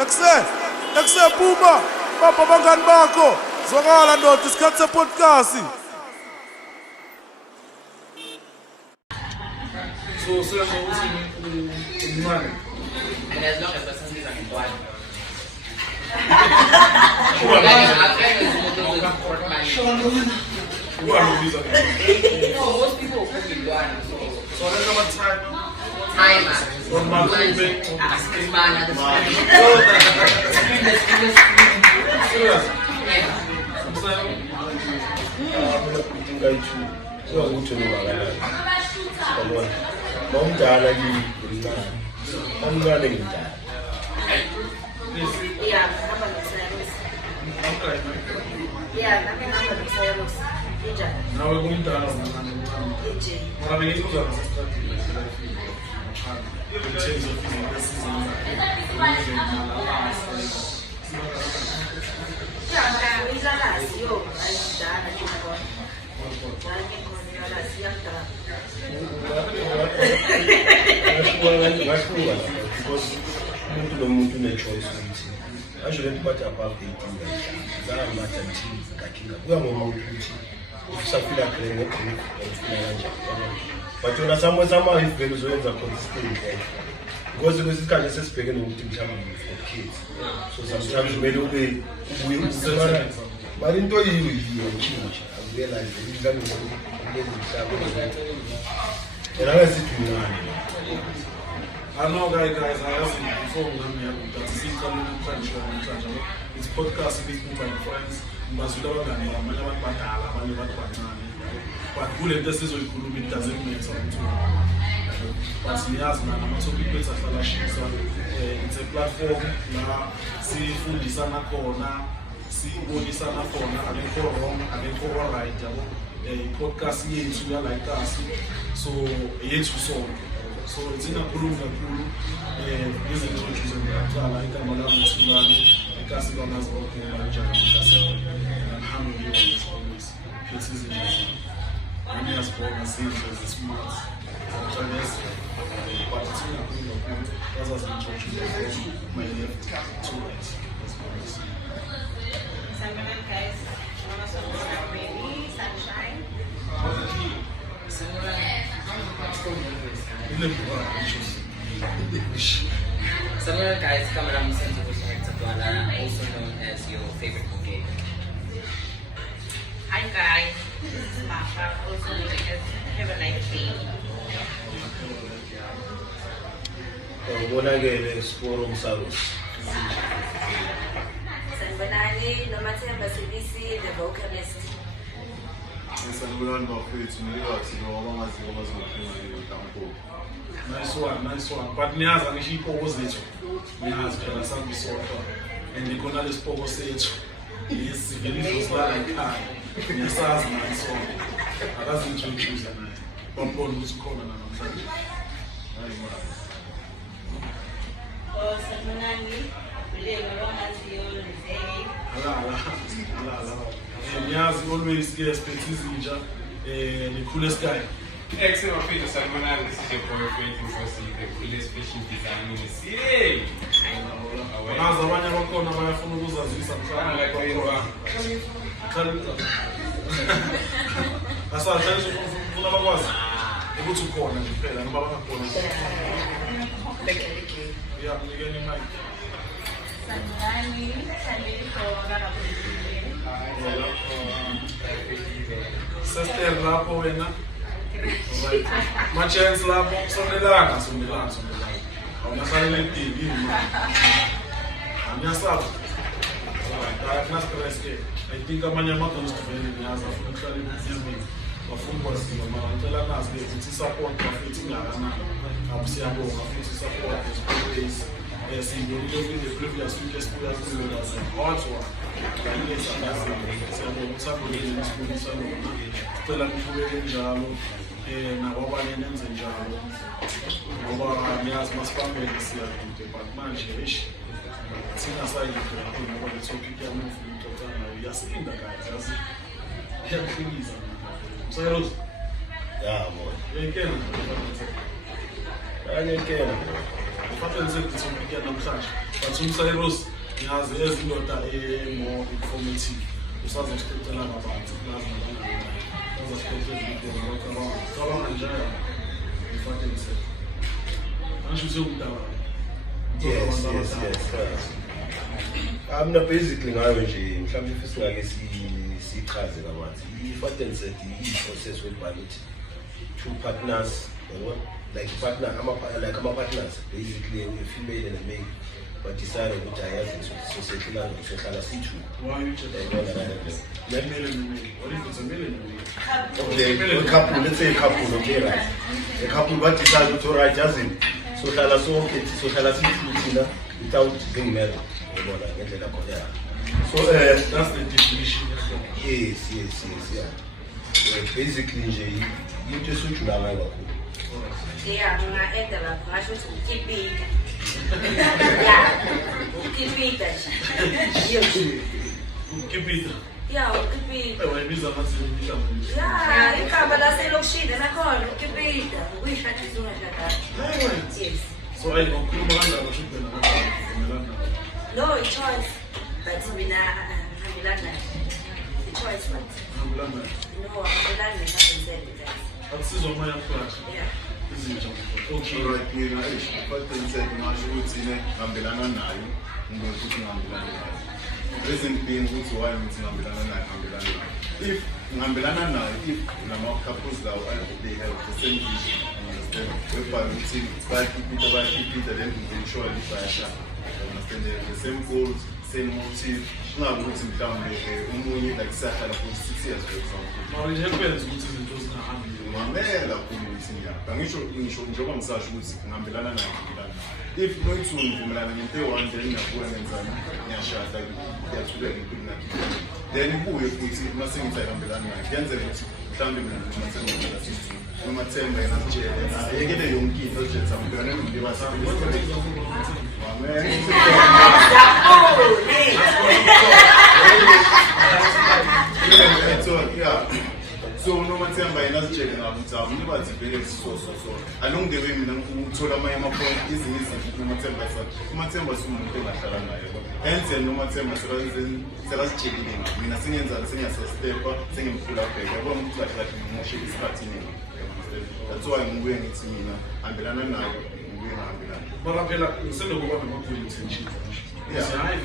Ekse Boomba, bapha abangani bakho. Zwakala ndoda isikhathi sepodcast. So senza ukuthi imali. And as long as the sun is on the one. Most people cook in one. So there's no time. Timer. One month. Now we're going down. But you know, someone if they are consistent, because this kind of speaking with for kids. So sometimes we do but in you change. I realize that you can and I was it I know guys, I asked before that see coming in country. It's podcast with my friends, but who let us is it doesn't make sense. But it's a platform now, see food is on a corner, see what is on a corner, and then for wrong, and then for right. A podcast here like us, so it's so. So it's in a pool, this introduction like Thulani, the Castle has working manager, and how many years always. This is it. Many has born as smart. Sometimes, but it's in a pool, that's as introduction from my left to right. Sunshine, guys. Sunshine. Some guys come around Central Tsoene, also known as your favorite movie. Hi guys, this is Maphetla, also known as Have a Nice Day. Sanbonani, Nomathemba Sibisi, the vocalist. Nice one. But Niaza Nishipo was it. Niaza Pelasan Sota. And the Conales Pogo said, yes, if it was like Kai. Niaza's nice one. I doesn't choose that night. But Paul was calling and I'm trying. Oh, Sanbonani, we live around as you say. Niaza always gets expertise in the coolest guy. Excellent Maphetla, Salmona, this is your boyfriend who first see the coolest fashion design in the city. I know. Naza abanye abakhona bayafuna ukuzazisa mhlawumbe asahlale ufuna bakwazi ukuthi ukhona nje kuphela noma bangakhona. Yeah, ngikene mic. Sanbonani, Sister lapho wena. Right. My chance lapho sondelana. Awunasalele TV manje. Aniyasaba. Alright, I think amanye ama-ghost vele niyazi afuna ukuhlala ebhizinisi. Bafuna ukwaziwa mara ngicela nazi ukuthi support bafethu ingakanani. Siyabonga futhi support is siyibonile in the previous week esibuya kuyo as a hot one. Siyabonga uthando leli nisibonisa lona. Sicela niqhubeke njalo. Nabanye nenze njalo ngoba niyazi masibambele siyakude but manje thina sayikho ngoba le topic yamufuna ukuxoxa nayo yasinda guys yazi iyaphiliza sayros yabo lenkela ufanele sengithi namhlanje but umsayiros ngiyazi ezindoda more informative usazosicela kabanzi plaza uzasicela izinto cabanga njalo ufanele sengithi angisho usukudala yes. Mina basically ngayo nje mhlawumbe if singake sichaze kabanzi i-pattern set i-process whereby two partners, like partners, basically a female and a male, but decided which I have so sehlala situ. Why you just male and male? What if it's a male and male? Okay, a couple, let's say a couple, okay, right? A couple but decided to write as in so situ without being married. So that's the definition. Yes, yeah. Basically you just switch na ngayo kakhulu. Yeah, nginga-enda lapho ngasho ukuthi ukipita. Yeah, ukipita nje. Ukipita. Yeah, ukipita. Wayibiza ngathi ukipita. Yeah, ikhamba laselokishini nakhona ukipita. Uyishadisa ungashadanga. Yes. So ukhuluma kanjani ushubhena No, it's choice. But mina angihambelani nayo. It's choice but. ngihambelana naye. No, angihambelani ne-pattern set. Akusizwa moya flash. Yeah. Izinto. Okay. Alright, mina i-pattern set ngasho ukuthi ngihambelana nayo, ngokuthi ngihambelana nayo. Reason being ukuthi why ngithi ngihambelana nayo. If ngihambelana nayo, if nama-couples lawo they have the same vision, understand? Whereby ukuthi bayakipita then eventually bayashada. Understand? They have the same goals, same motive. Kungabi ukuthi mhlawumbe umunye like siyahlala for 6 years for example. Now it happens ukuthi izinto zingahambi. Mamela kulo ukuthi ngiyapha. Ngisho njengoba ngisasho ukuthi ngihambelana nayo ngihambelana. If nothi ngivumelana ngento eyi-1 then ngiyabuya ngenzani ngiyashada ngiyathulela ngempilo nakho. Then ibuye futhi uma sengithi ayihambelani nayo kuyenzeka ukuthi mhlawumbe mina ngimathemba sithi noma themba yena sitshele ayekele yonke into nje ngibona nomndeni wasebenza. So noma themba yena sitshele ngabo ukuthi nibathi vele so along the way mina ngithola amanye ama-point ezinye izinto umathemba sumuntu engahlala naye hence noma themba sekasitshelile ngabo mina sengiyenzani sengiyasastepa sengimfula bheka yabona ukuthi kahle kahle ngimoshe isikhathi ningi. That's why ngibuye ngithi mina hambelana nayo ngibuye ngihambelana. Mara phela ngisenokuba nama-good intentions. Hayi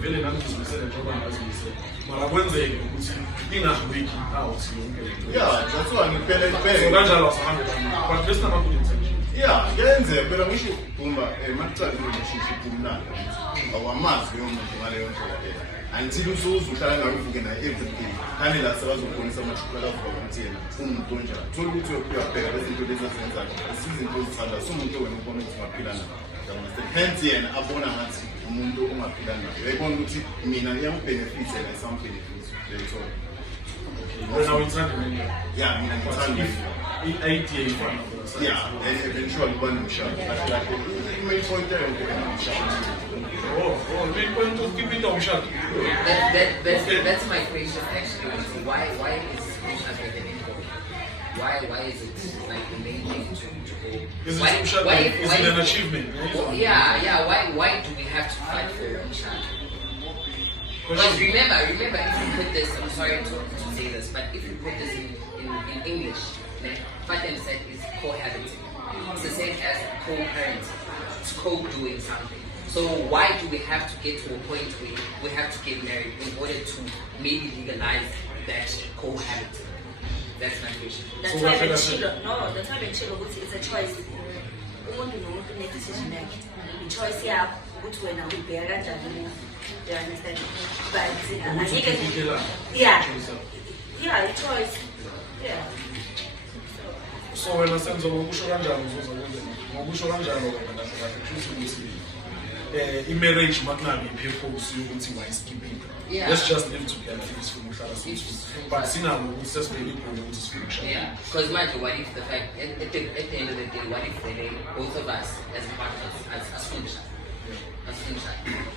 vele nangizimisele njengoba ngazimisele. Mara kwenzeke ukuthi ingahweki out yonke lento. Yeah, that's why ngipela So kanjalo asihambelana. But bese nama-good intentions. Yeah, kuyenzeka phela ngisho Boomba makucala relationship kumnandi awamazi leyo muntu ngaleyo ndlela leyo until usuhlala nawe uvuke naye everyday kane la sebazobonisa amathupha lavuka ukuthi yena umuntu onjani thola ukuthi uyabheka lezinto lezi azenzayo izinto ezithanda sumuntu wena ubona ukuthi ungaphila naye. Hence yena abona ngathi umuntu ongaphila naye uyayibona ukuthi mina iyangibhenefithe like some benefits letho. Wena uyithanda mina. Yeah, mina ngithanda i-idea ifana. yeah, and eventually one umshado kahle main point leyo umshado. Main point of keeping the umshado. That's my question actually. Why is umshado important? Why is it like the main thing to go? Is it an achievement? Yeah. Why do we have to fight for umshado? Because remember, if you put this, I'm sorry to say this, but if you put this in English, pattern set is cohabiting. It's the same as co-parenting. It's co-doing something. So why do we have to get to a point where we have to get married in order to maybe legalize that cohabiting? That's my question. That's why benchilo ukuthi it's a choice. Umuntu nomuntu une-decision yakhe. I-choice yakho ukuthi wena uyibheka kanjani. You understand? But yeah, i-choice. Yeah. So wena senzo ngokusho kanjani uzoza ngokusho kanjalo wena kahle ukuthi i-marriage makunabi i-purpose yokuthi wayiskipping. Let's just live together sifuna ukuhlala sithi. But sinabo ukuthi sesibheke igoli ukuthi sifuna ukushada. Yeah, because imagine what if the fact at the end of the day, what if both of us as partners as finished?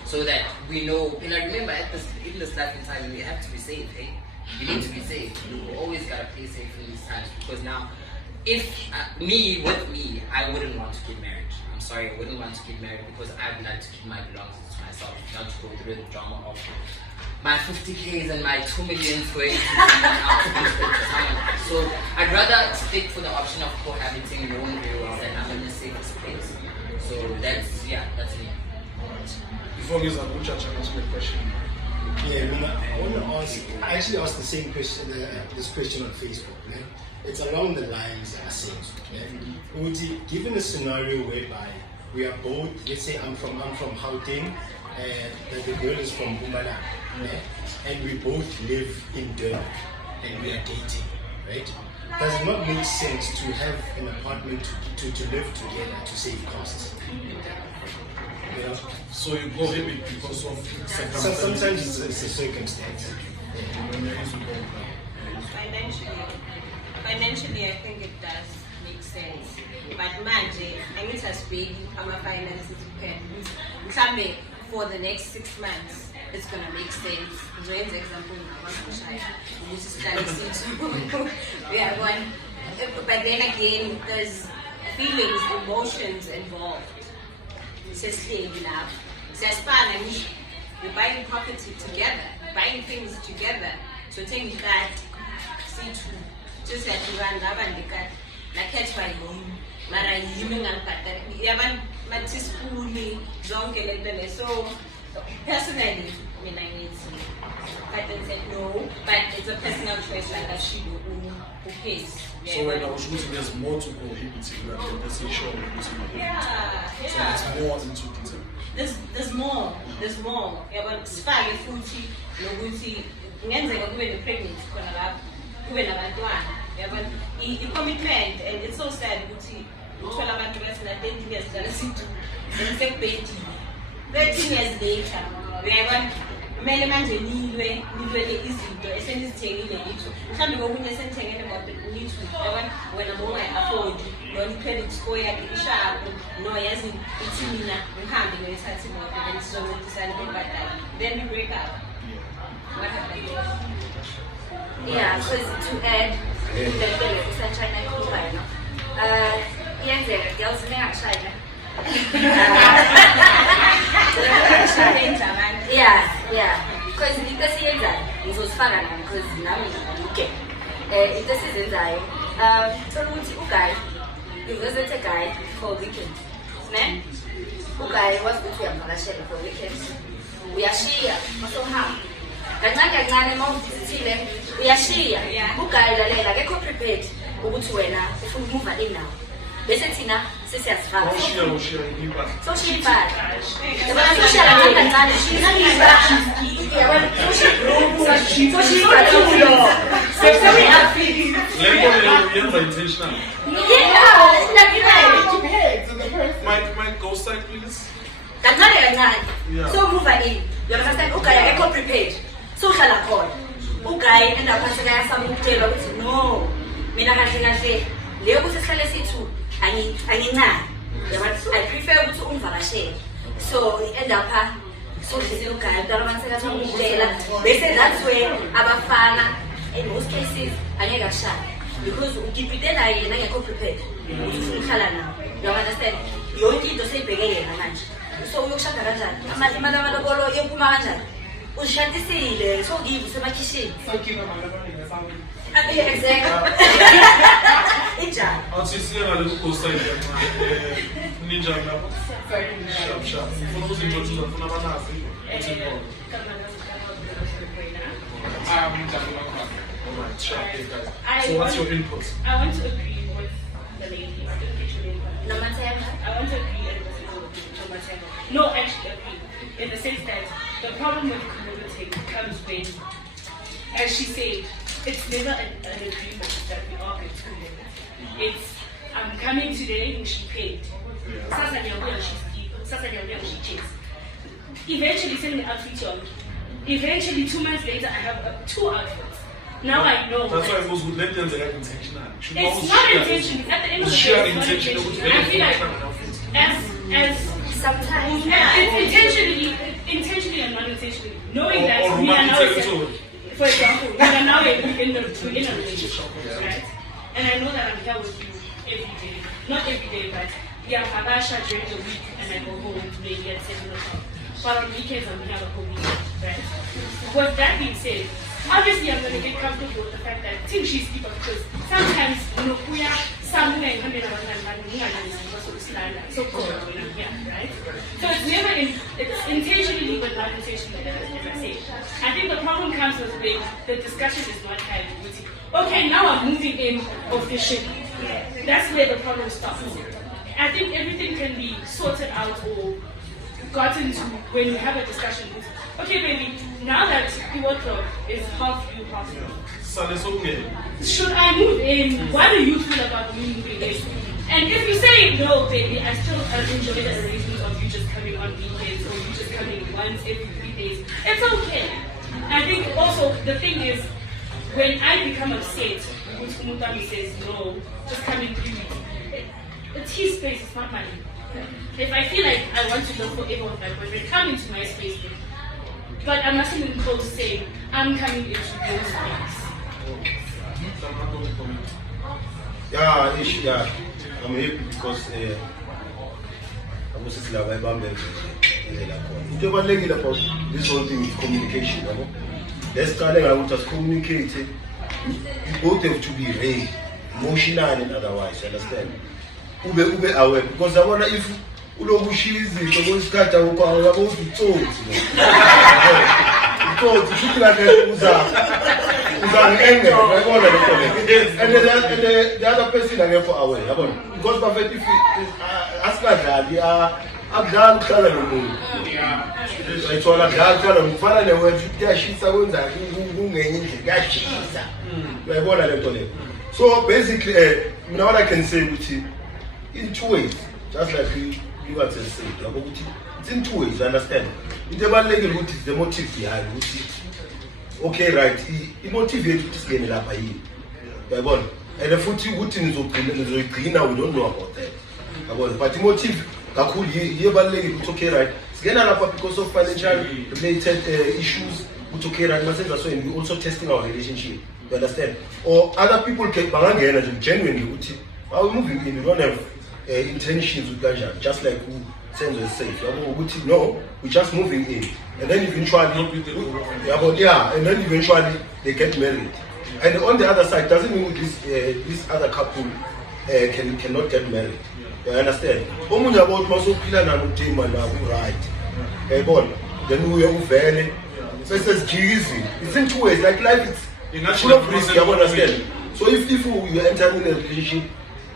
So that we know, and I remember in this life in time we have to be safe, hey? You need to be safe. You always gotta play safe in these times because now if with me, I wouldn't want to get married. I'm sorry, I wouldn't want to get married because I'd like to keep my belongings to myself, not to go through the drama of my 50Ks and my 2 million going to someone. So I'd rather stick for the option of cohabiting alone and I'm in the safest place. So that's me. Before we start, which answer the question? Yeah, I want to ask. I actually asked the same question, this question on Facebook. Yeah? It's along the lines that I said. Yeah? Uzi, given a scenario whereby we are both, let's say I'm from Gauteng, and the girl is from Boomba, yeah? And we both live in Durban, and we are dating, right? Does it not make sense to have an apartment to live together to save costs? You know? So you go ahead because of circumstances. Sometimes it's a circumstance. Financially, I think it does make sense. But manje, I need to speak how my finances depend. For the next 6 months, it's gonna make sense. Joanne's example now, which is we are one. But then again, there's feelings, emotions involved. We're buying property together, buying things together. So take that, see to just that you run up and the cat, like catch by home, Mara Yiming and Pata, Yavan Matis Puli, Zonke. So personally, I mean, I need to. Patan said no, but it's a personal choice like that she who pays. So when I was shooting, there's more to cohabiting than the sexual. Yeah. So it's more into detail. There's more. Yeah, but sifake futhi nokuthi kungenzeka kube nepregnant khona lapho kube nabantwana. Yeah, but i-commitment, and it's so sad ukuthi uthola abantu bathi na 13 years dala situ sekubhedi 13 years later uyabona kumele manje nilwe izinto esenizithengile yithu mhlawumbe kokunye senithengele imoto nithu yabona wena bongayi-afford noma i-credit score yakhe ishapu no yazi ithi mina ngihambe ngiyoyithatha imoto then sizoncedisana bebadala then we break up. What happened there? Yeah, because to add the China combine. Girls in China. Yeah. Because it doesn't end that. It was fun because now okay. It doesn't end that. So we guy, we visit a guy for weekend. Ne? Guy was good to Mojalefa for weekend. We are share. So how? Kancane mawuvizithile uyashiya ugayi lalela akekho prepared ukuthi wena ufuna umuva in now bese thina sesiyasifaka so shiyibhala yabona soshiyala kancane Might go side please. Kancane so move in. You understand? Ugayi akekho prepared. So uhlala khona ugayi endaphasi kayasaba ukutshela ukuthi no mina kahle leyo ukuthi sihlale sithu angincane yabona I prefer ukuthi ungivakashele so endapha so hlezi ugayi mntwana sekasaba ukutshela bese that's where abafana in most cases angeke ashaya because ukipitela yena ngekho prepared ukuthi ufuna ukuhlala nawo. You understand? Yonke into seyibheke yena manje so uyokushada kanjani imali amalobolo yophuma kanjani ushatisile so give usemakhishini exactly injani athi siyengale ukugosayile kancane ninja lapho sharp ufuna uzinjothuza ufuna abanazi uthi ngone alright sharp guys. So what's your input? I want to agree with the lady. no matter I want to agree with Matema. No, actually agree. In the sense that the problem with cohabiting comes when, as she said, it's never an agreement that we are going to cohabit. It's, I'm coming today and she paid. Sasa she chased. Eventually, send me outfit on. Eventually, 2 months later, I have 2 outfits. Now I know. That's why it was good. Let them have intentional. It's not intentional. At the end of the day, it's not intentional. I feel like as sometimes it's intentionally and not intentionally. Knowing that we are now, for example, we are now in a relationship, right? And I know that I'm here with you every day. Not every day, but yeah, Habasha during the week and I go home maybe at 7 o'clock. But on weekends I'm here the whole weekend, right? With that being said, obviously I'm going to get comfortable with the fact that she's people because sometimes we are somewhere and coming around so cool when I'm here, right? So it's never it's intentionally but not intentionally, as I say. I think the problem comes with when the discussion is not had. Okay, now I'm moving in officially. That's where the problem starts. I think everything can be sorted out or gotten to when you have a discussion with, okay baby, now that the wardrobe is half you, half you. Should I move in? What do you feel about me moving in? And if you say no, baby, I still enjoy the arrangement of you just coming on weekends or you just coming once every 3 days. It's okay. I think also the thing is when I become upset when Mutami says no, just come in 3 weeks. It's his space, it's not mine. If I feel like I want to look forever with my boyfriend, come into my space. But I mustn't impose saying, I'm coming into your space. Yeah, I'm happy because I was just like, about this whole thing is communication. Let's start out just communicating. You both have to be ready, emotional and otherwise, understand? Ube aware because I wonder if ulobushizi ngokusikhatha ukwawo yabo utsotsi utsotsi futhi la uza ngenge uyabona lokho and the other person angekho aware yabona because bafethi if asikadlali akudlala ukuhlala nomuntu ayithola akudlala ngifana newethu kuyashisa kwenza kungenye indlela kuyashisa uyabona lento leyo. So basically now what I can say ukuthi in 2 ways, just like you guys said, it's in 2 ways, you understand? It's the motive behind it. Okay, right, he motivated to get up by you. And the footy wooden is clean now, we don't know about that. But the motive, it's okay, right? It's getting up because of financial related issues, it's okay, right? So we're also testing our relationship, you understand? Or other people can genuinely, are we moving in? We don't have intentions with Ganja, just like who sends us safe. No, we're just moving in, and then eventually, and then eventually they get married. And on the other side, doesn't mean this other couple cannot get married. You understand? Right? Then we are very. It's in 2 ways. Like life, it's full of risk. You understand? So if you enter in a relationship,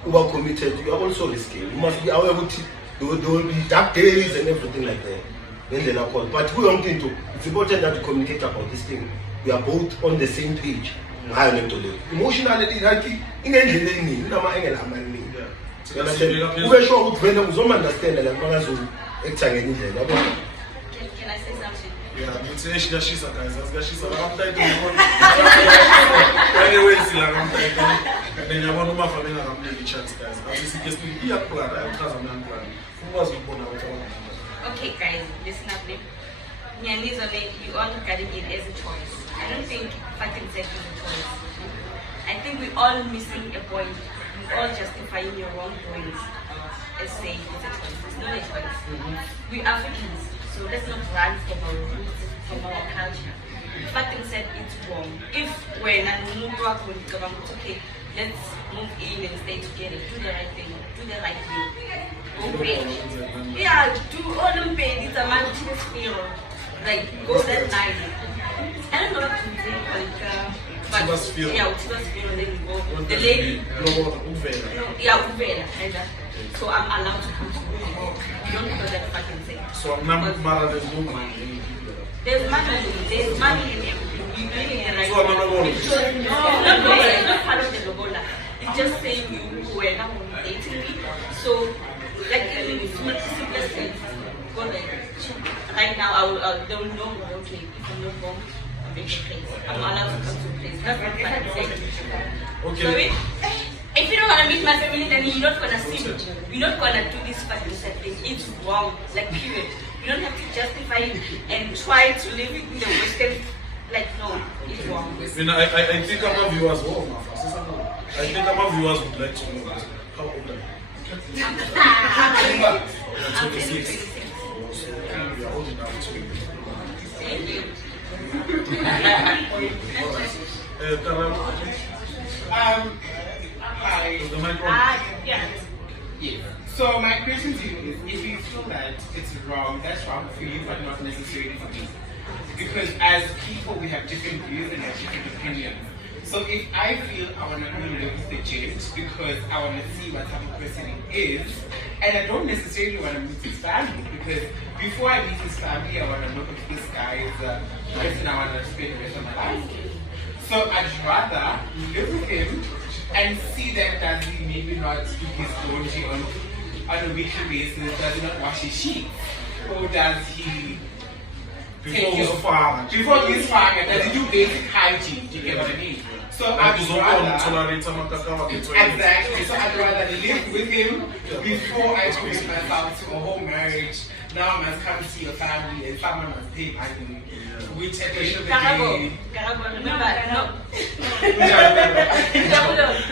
you are committed, you are also risky. You must be aware that there will be dark days and everything like that. Then they are called. But we don't think it's important that we communicate about this thing. We are both on the same page. Emotionally, you understand? We sure we understand that. Can I say something? Yeah, but say Gashisa guys, that's Gashisa. I'm Mtaito. Anyway, it's like Mtaito. And then you want to move from there and chance guys. As you see, just be a plan. I'm trying to plan. Who was born out of? Okay, guys, listen up. You all look at it as a choice. I don't think fighting sex is a choice. I think we're all missing a point. We're all justifying your wrong points as saying it's a choice. It's not a choice. We're Africans, so let's not run from our roots, from our culture. Fighting said it's wrong. If when it's okay, let's move in and stay together. Do the right thing. Do the right thing. Yeah, do all them paid. It's a man to feel. Like, go that line. I don't know what to do, but yeah, then we go. The lady. Yeah, so I'm allowed to come to you. You don't know that fucking thing. So I'm not married, there's no money. There's money in everything. You really in the right. So I'm not going to. It's not part of the Lobola. It's just saying you were not dating me. So, like, it's not the simplest thing. Go there. Right now, I don't know, okay, if I'm not wrong, I'm in the place. I'm not allowed to come to the place. That's what I'm saying. Okay. So if you don't want to meet my family, then you're not going to see me. You're not going to do this fucking set thing. It's wrong. Like, period. You don't have to justify it and try to live in the Western. Like, no, it's wrong. I think I'm a view as well. I think our viewers would like to know that. How old are you? I'm 26. So we are old enough to. Thank you. Hi. The microphone. Yeah. Yes. So my question to you is, if you feel that it's wrong, that's wrong for you, but not necessarily for me. Because as people, we have different views and have different opinions. So if I feel I want to live with the gent because I want to see what type of person he is, and I don't necessarily want to meet his family, because before I meet his family, I want to look at this guy as a person I want to spend the rest of my life with. So I'd rather live with him and see that does he maybe not do his laundry on a weekly basis, does he not wash his sheets, or does he Before he's farmer. before he's farmer, does he do basic hygiene? Do you get what I mean? So I'd rather exactly. So I'd rather live with him before I commit myself to a whole marriage. Now I must come see your family and someone must pay money. Which at the end of the day,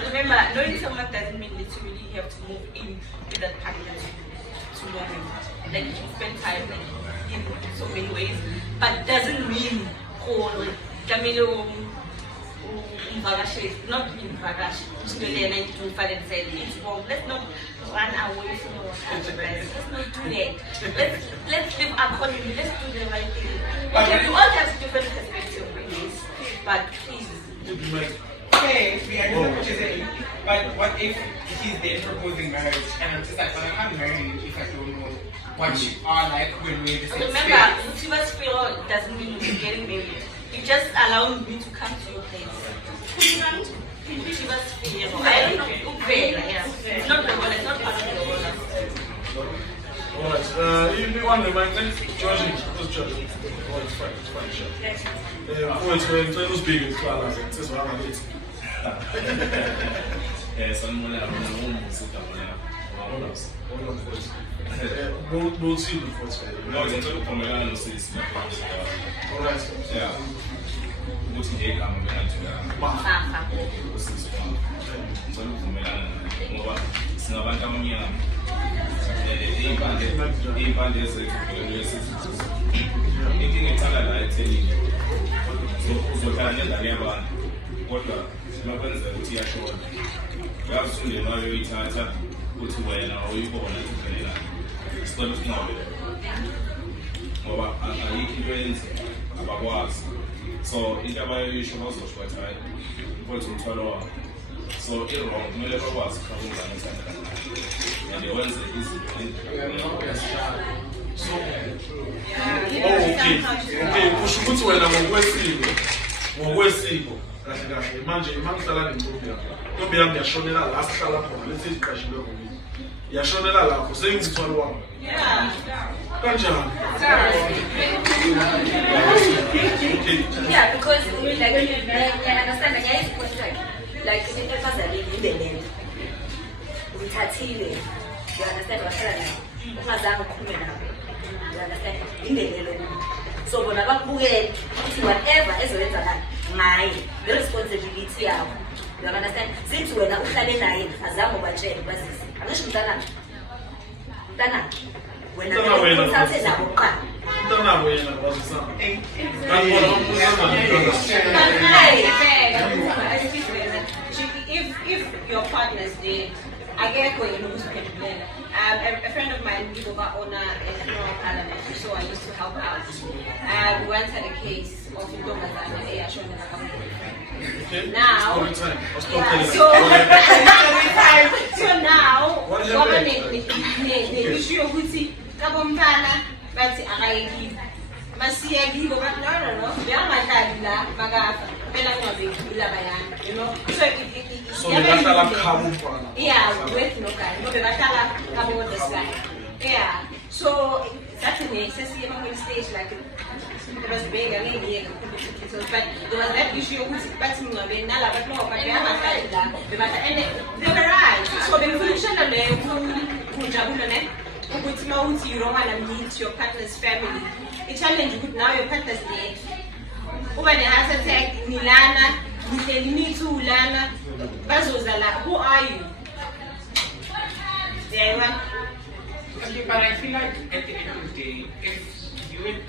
remember, knowing someone doesn't mean literally you have to move in with that partner to know him. Like you spend time like in so many ways, but doesn't mean not in Vagash. It's wrong. Let's not run away from our sacrifice. Let's not do that. Let's live accordingly. Let's do the right thing. Okay, we all have different perspectives on this, but please. okay, we agree with what you're saying. But what if he's then proposing marriage and I'm just like, but I can't marry you if I don't know what you are like when we're in the same Remember, space. Mutiba's feel doesn't mean you're getting married. You just allow me to come to your place. Mutiba's feel. I don't know. Yeah. It's not the one. It's not part of the one. Alright, you want to remind me? Georgie, just Georgie. Oh, it's fine, sure. Oh, it's when Teno's big in Flowers, and says, well, I'm going to Yes, I'm going to sit down there. we'll see the first one. No, it's a Pomeriano says, Alright, yeah. What did they come sinabantu abamnyama iy'mpande ezethu inkinga ecala la ethenini uzohlala nendalo yabantu kodwa makwenzeka ukuthi iyashona uyazi usundeni wayo uyithatha uthi wena uyibona uvelelana sicela usinqobe ngoba ayikho into yenzeka abakwazi so into abayisho bazosho bathi hayi mfowethu umthwalo wabo so i-wrong kumele bakwazi ukufaka esandla and wenze izinto so okay kusho ukuthi wena ngokwesiko kahle kahle manje mangihlala nentombi yami yashonela la sihlala khona lethi iziqashile ngomini yashonela lapho sengizithwala wami kanjani Yeah, because like I understand I contract. Like in the uthathile. You understand what I'm saying? Ungazange ukhulume nabo. You understand? Indelelo. So bona bakubukela ukuthi whatever ezoyenzakala ngaye the responsibility yakho. You understand? Since wena uhlale naye azange ubatshele bazisi. Angisho mntana. Mntana. Wena uthathe nabo qala. Mntana wena wazisana. If your partner is dead, I get going to lose a friend of mine, Lobola owner in North Parliament, so I used to help out. We once had a case of Boomba now, so now, the issue of Muzi, Kabombana, but I give. Masiyagi go back no. They are my dad la magafa. You know. So yeah, with no kind. No, the sky. Yeah. So that's an excessive on stage like it was big and but there was that issue with batting on the Nala, but no, but they are my dad and they were right. So the solution of the Njabulo you don't want to meet your partner's family. A challenge good now your partner's dead. Over the heart attack, Nilana, Nitelitu Lana, who are you? Yeah, okay, but I feel like at the end of the day, if you would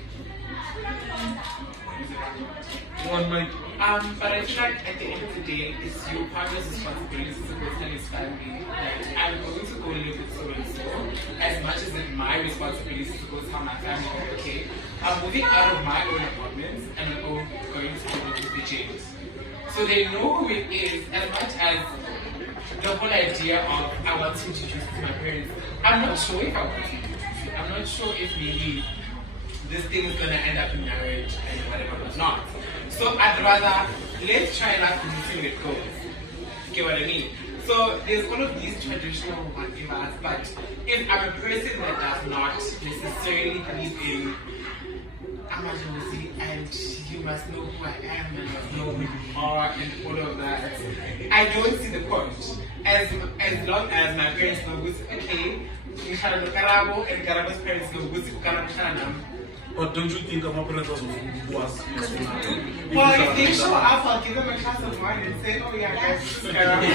but I feel like at the end of the day, it's your partner's responsibility to support his family. That I'm going to go live with so and so, as much as it's my responsibility to go tell my family, okay, I'm moving out of my own apartment and I'm going to go live with the James. So they know who it is, as much as the whole idea of I want to introduce it to my parents. I'm not sure if I want to introduce it. I'm not sure if maybe this thing is gonna end up in marriage and whatever or not. So I'd rather let's try not to see where it goes. Get what I mean? So there's all of these traditional whatevers, but if I'm a person that does not necessarily believe in I'm a Muzi and you must know who I am and you must know who you are and all of that, I don't see the point. As long as my parents know who's okay, you have no Karabo and Karabo's parents know who's Karabo. But don't you think my parents also was? Well, if they show up, I'll give them a glass of wine and say, oh yeah, guys, this is Karabo.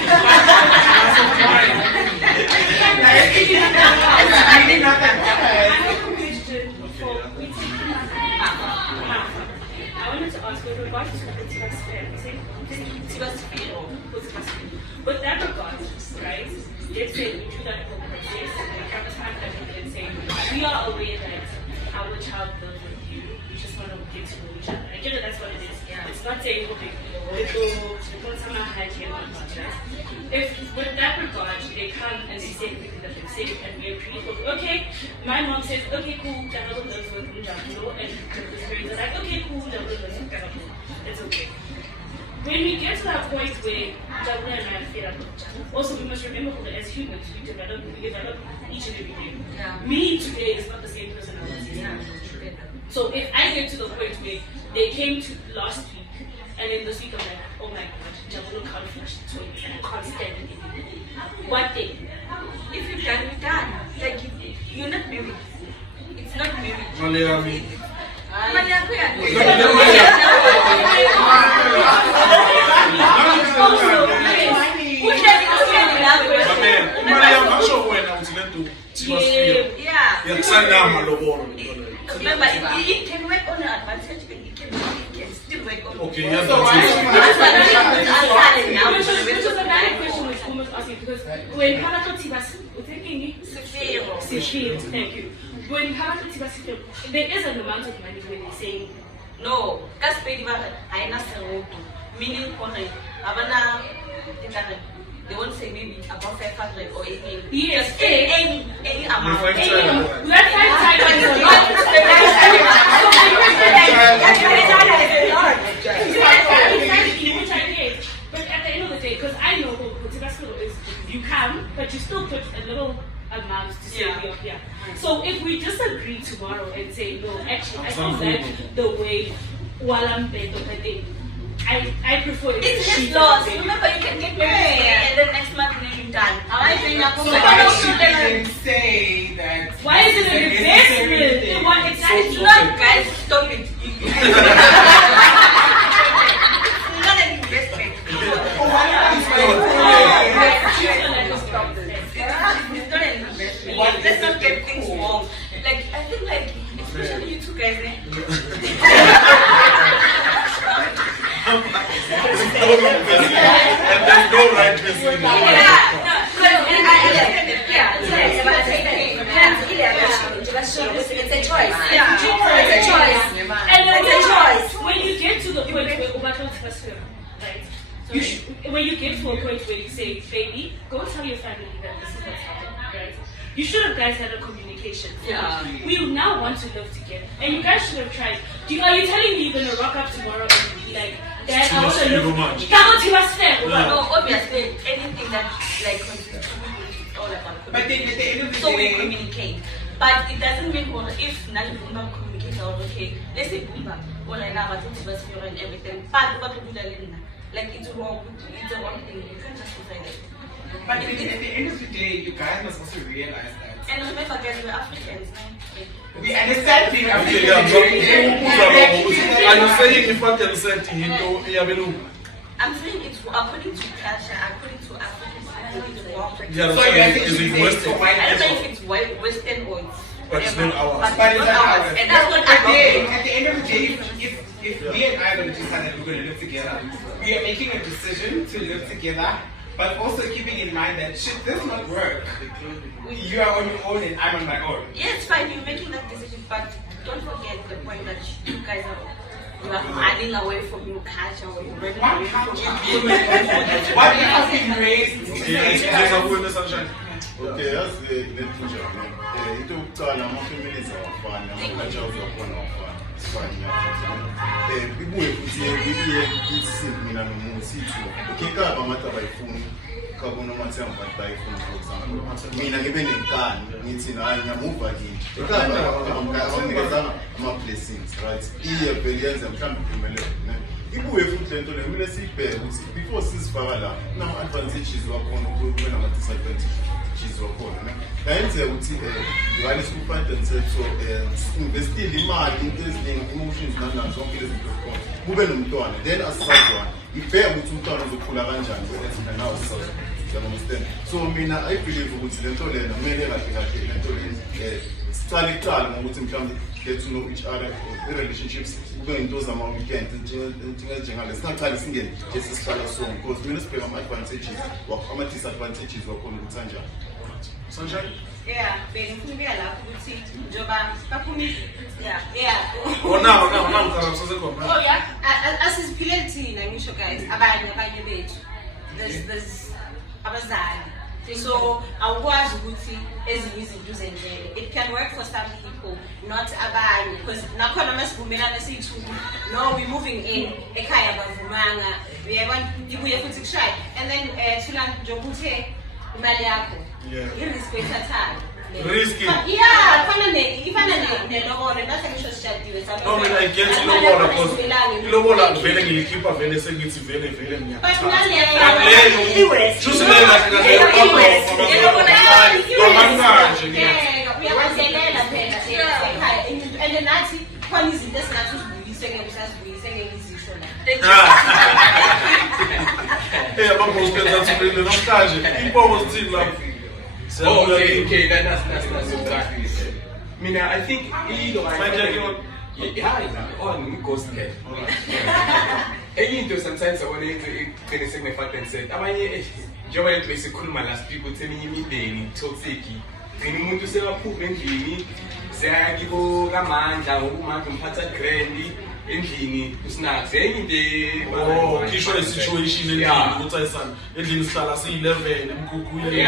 I wanted to ask with regards to the with that regard, right? Let's say we do that for process, and time that we can say we are aware that our child lives with you. We just want to get to know each other. I get it, that's what it is. It's not saying okay, if with that regard they come and they say everything that they say and we agree, okay, my mom says, okay, cool, Njabulo lives with Njabulo, and the parents are like, okay, cool, Njabulo lives with Njabulo. It's okay. When we get to that point where Njabulo and I feel like, also we must remember that as humans we develop each and every day. Yeah. Me today is not the same person I was yesterday. So if I get to the point where they came to last week and then this week I'm like, oh my god, Njabulo can't finish the Tsoene and I can't stand it anymore. What day? If you've done, you've done. Like you're not married. It's not married. Remember, it can work on an advantage and it can still work on. Okay, yeah, so another question was almost asking because when thank you. When there is an amount of money when they say no, that's paid by meaning they won't say maybe above 500 or 800. Yes, any amount. Let's but at the end of the day, because I know is you come, but you still put a little amount to say you're here. So if we disagree tomorrow and say no, actually I don't like the way I prefer it. It's his loss. Remember, you can get married and then next month you're done. So why should say that? Why is it an investment? It's not, guys. Stop it. It's not an investment. It's not an investment. Let's not get things wrong. Like I think, like especially you two guys. And there's no right person. It's a choice. It's a choice. And it's a choice. When you get to the point where right? When you get to a point where you say, baby, go tell your family that this is what's happening, right? You should have guys had a communication. Yeah. We now want to live together. And you guys should have tried. Are you telling me you're gonna rock up tomorrow and be like, Dad, I want to live? No, obviously anything that like consists it's all about communication. But then at the end of the so we communicate. But it doesn't mean if none of them communicate or okay, let's say Boomba or like now and everything. But like it's wrong, it's a wrong thing. You can't justify that. But at the end of the day, you guys must also realize that. And remember, guys, we're Africans. We understand being African. Are you saying if I can say to him, I'm saying it's according to culture, according to African, it's more practice. Yeah, So you think is it it's Western? for white I don't know people? if it's Western or it's But it's not ours. But But it's it's not not ours. ours. And that's what At the end of the day, if we and I are going to decide that we're going to live together, we are making a decision to live together, but also keeping in mind that shit does not work. You are on your own and I'm on my own. Yeah, it's fine. You're making that decision, but don't forget the point that you guys you are running away from your culture or you're running away from your What we have been raised Okay, yazi lentuja into yokuqala ama-families awafani ama-cultures wakhona awafani sifanye ibuye futhi ibuye kithi mina nomuzi ithu ikaba amathi abayifuni khabo nomathenga bathi bayifuni for example mina ngibe nenkani ngithi hayi ngiyamuva kini ikaba awunikezanga ama-blessings right iye vele yenze mhlawumbe impumelelo ibuye futhi lento le kumele siyibheke ukuthi before sizifaka la kunama-advantages wakhona kube nama-disadvantages wakhona kayenzeka ukuthi ngale siku-find and set so investile imali into eziningi emotions nanazo zonke lezi zinto zikhona kube nomntwana then asisazwana ibheke ukuthi umntwana uzokhula kanjani kweethina nawo sisazwana. Understand? So mina I believe ukuthi lento lena kumele kahle kahle lento lena sicale kuqala ngokuthi mhlawumbe get to know each other relationships kube into zama weekend njengale singaqali singene just sihlala so because mina sibheka ama-advantages ama-disadvantages wakhona ukuthi kanjani. Sunshine? Yeah, bengifuna lapho ukuthi njoba baphumile. Yeah. Oh now, Oh yeah, asisiphilele thina ngisho guys, abanye bethu. There's abazali. So awukwazi ukuthi ezinye izinto uzenzele. It can work for some people, not abanye, because nakhona masivumelana sithu no we moving in ekhaya bavumanga uyabona ibuye futhi kushaye and then Thulani njengoba uthe imali yakho i-risk ethathayo. Risky. Yeah, ifana nelobola base ngisho sishadile sabe. No, I get ilobola because ilobola vele ngiyikhipha vele sengithi vele mina. But nale Just uyabazelela phela ekhaya and nathi khona izinto esingathi uzibuyise ngeke usazibuyise ngeke izisho la. Hey, abambozi kwenza thina namhlanje impomo zithini lapho. Oh, okay, that's exactly it. I mean, I think on ghost care. Into sometimes I want to say my father and said, "Am I? Joba into is cool my last people tell me daily toxic. Umuntu sebaphupha endlini, siyayiko kamandla ngokumanje umphatha grandi endlini usnacks enye into kisho situation endlini ukuthi ayisana endlini sihlala si11 imkhukhu ile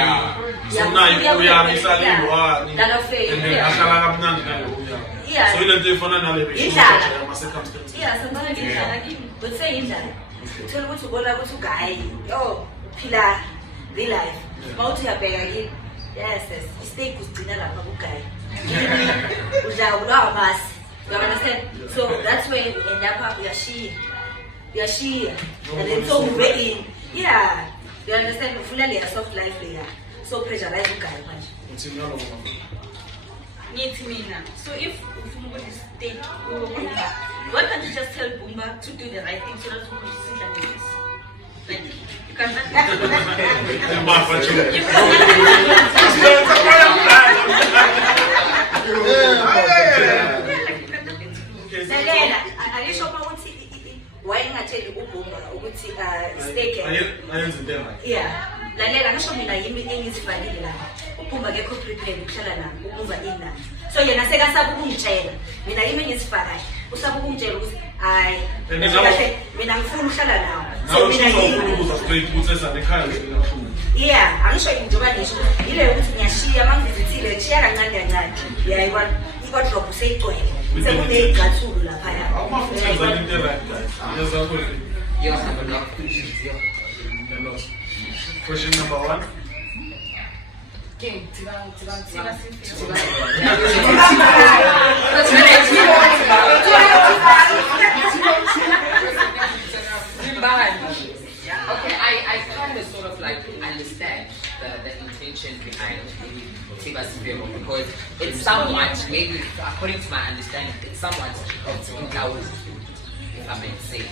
so nayo uyami ihlala i1 ahlala kamnandi nayo so ile nto efana nale besho ama circumstances sanibona ngidlala kimi but say indlala uthola ukuthi ubona ukuthi ugayi phila the life mawuthi uyabheka yini yes steak usigcina lapha kugayi udla ulawa masi. You understand? So that's where you end up your share. And then so we in. Yeah. You understand? You fully a soft life layer. So pressurize you guys much. So if Boomba is state, why can't you just tell Boomba to do the right thing so that we can see that it is? Like, you cannot. Lalela, alisho ukuthi wayingatheli uBoomba ukuthi stake. Ayenze into right. Yeah. Lalela ngisho mina yimi engizivalile la. uBoomba ngekho prepared ukuhlala nami ukuva inani. So yena sekasaba ukungitshela. Mina yimi ngizifaka. Usaba ukungitshela ukuthi hayi mina ngifuna ukuhlala nawe. So mina yimi ukuza straight ukuthi esanekhaya ngiyashuma. Yeah, angisho njengoba ngisho ile ukuthi ngiyashiya mangizithile ngishiya kancane kancane. Yeah, ikodrop useyigcwele. Sekuney'cathulu laphaya. Awumafuthi into right guys. Question number 1. King, Okay, I kind of sort of like understand the intention behind Tiba's video because it's somewhat, maybe according to my understanding, it's somewhat of Njabulo. if I may say.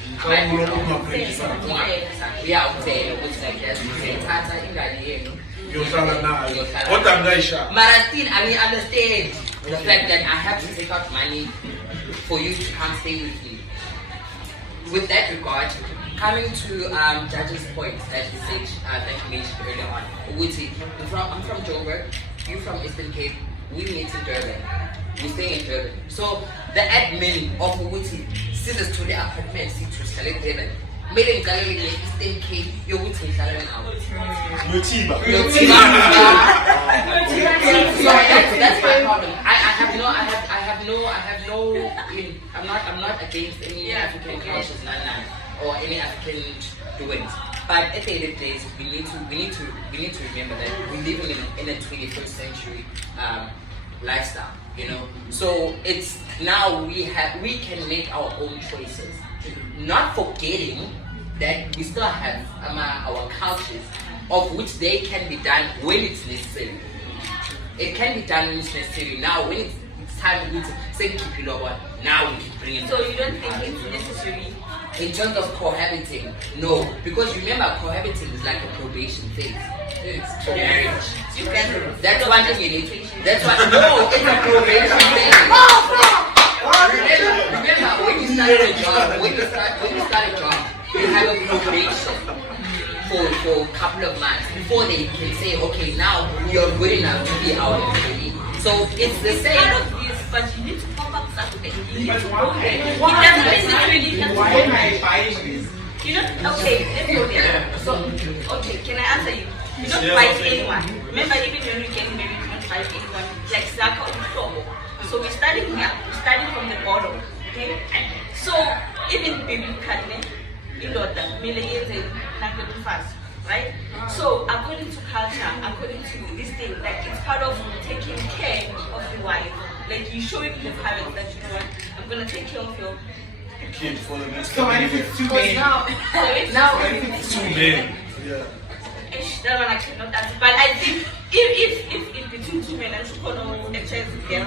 Yeah. What am I sure? Marathon, I mean, understand the fact that I have to take out money for you to come stay with me. With that regard, coming to Judge's point that he said, that he mentioned earlier on, Wuti, I'm from Joburg, you from Eastern Cape, we meet in Durban, we stay in Durban. So the admin of Wuti sees us to the apartment, see to select Durban. Made in Galilee, Eastern Cape, you're Wuti, that's my problem. I'm not against any African cultures, or any African doings. But at the end of the day, we need to remember that we're living in a 21st century lifestyle, you know. So it's now we can make our own choices, not forgetting that we still have our cultures, of which they can be done when it's necessary. It can be done when it's necessary. Now, when it's time to say keep it over, now we keep bringing it. So you don't think it's necessary? In terms of cohabiting, no. Because remember, cohabiting is like a probation phase. It's for marriage. That's one thing you need. That's what, no, it's a probation phase. Remember, when you start a job, you have a probation for a couple of months before they can say, okay, now you're good enough to be our employee. So it's the same. Part of this, but you need to pop up something. But why? Why am I buying this? You don't, okay, let's go there. So, okay, can I answer you? You don't fight anyone. Remember, even when you get married, you don't fight anyone. Like Zaka or Tobo. So we're starting here, we're starting from the bottom. Okay? So, even baby Kadne, you know that, fast. Right? So, according to culture, according to this thing, like it's part of taking care of the wife. Like you showing the parents that, you know what, I'm going to take care of your kid for the next. So, what if it's too big? Now it's too big. Yeah. That one I cannot answer. But I think if between two men and two a child girl.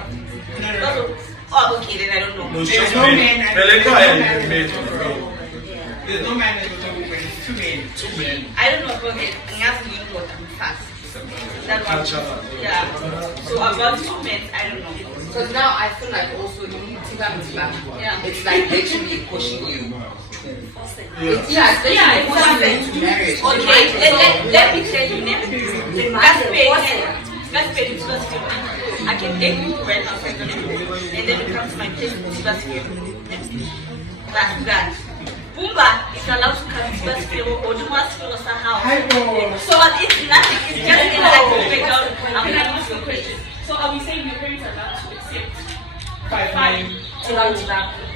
No. Oh, okay, then I don't know. No, there's no man. There's no man that goes over when it's two men. Two men. I don't know about it. I'm asking you what I'm fast. That one. Yeah. So about 2 men, I don't know. Because now I feel like also it's like literally pushing you. Especially pushing you to marriage. Okay, let me tell you. Let's pay this first. I can take you to rent house and then it comes to my place to That's that. Boomba is allowed to come to Basfilo or do Basfilo somehow. So it's nothing, it's just like a background. I'm going to ask you a question. So are we saying your parents are allowed to accept 5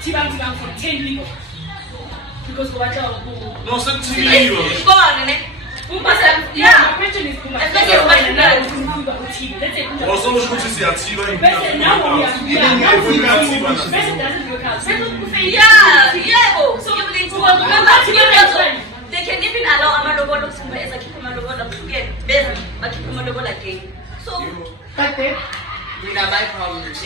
Tibang from 10 people? Because what no, so TV. Go on, Boomba said, yeah. My question is Boomba. Let's say now we they can even allow Amalobola to as a keep Amalobola to get better, but keep Amalobola again. So, but then, my problem is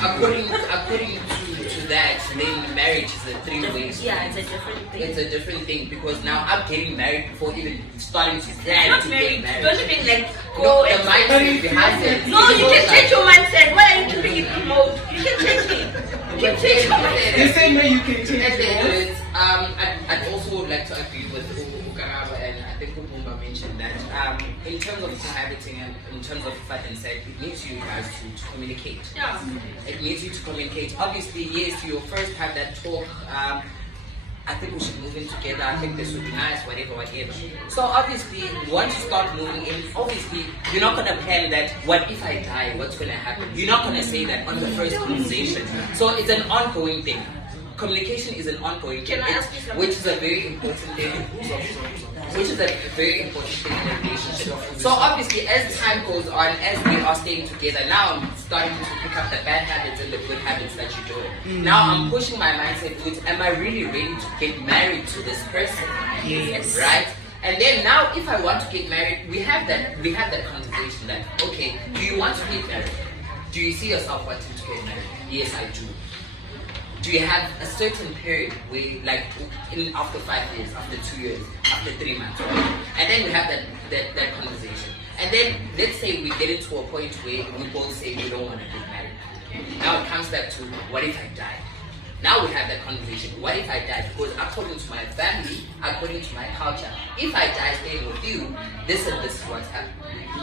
according to that, then marriage is a 3 ways. Yeah, it's a different thing. It's a different thing because now I'm getting married before even starting to plan not to married. get married. Don't even like go. No, the mindset behind it. No, you can change your mindset. Why are you keeping it remote? You can change it. You can change your mindset. The same way you can change At the end of it. it, I'd also like to agree with Xaba, and I think Boomba mentioned that in terms of cohabiting and in terms of fight and said, it needs you guys to communicate. Yeah. It needs you to communicate. Obviously, yes, you'll first have that talk. I think we should move in together. I think this would be nice, whatever. So obviously, once you start moving in, obviously, you're not going to plan that, what if I die, what's going to happen? You're not going to say that on the first conversation. So it's an ongoing thing. Communication is an ongoing thing, which is a very important thing. Which is a very important thing in a relationship. So obviously, as time goes on, as we are staying together, now I'm starting to pick up the bad habits and the good habits that you're doing. Now I'm pushing my mindset with, am I really ready to get married to this person? Yes. Right? And then now, if I want to get married, we have that conversation that, okay, do you want to get married? Do you see yourself wanting to get married? Yes, I do. Do you have a certain period where, like, after 5 years, after 2 years, after 3 months, right? And then we have that conversation. And then let's say we get it to a point where we both say we don't want to get married. Now it comes back to, what if I die? Now we have that conversation. What if I die? Because according to my family, according to my culture, if I die staying with you, this and this is what's happening.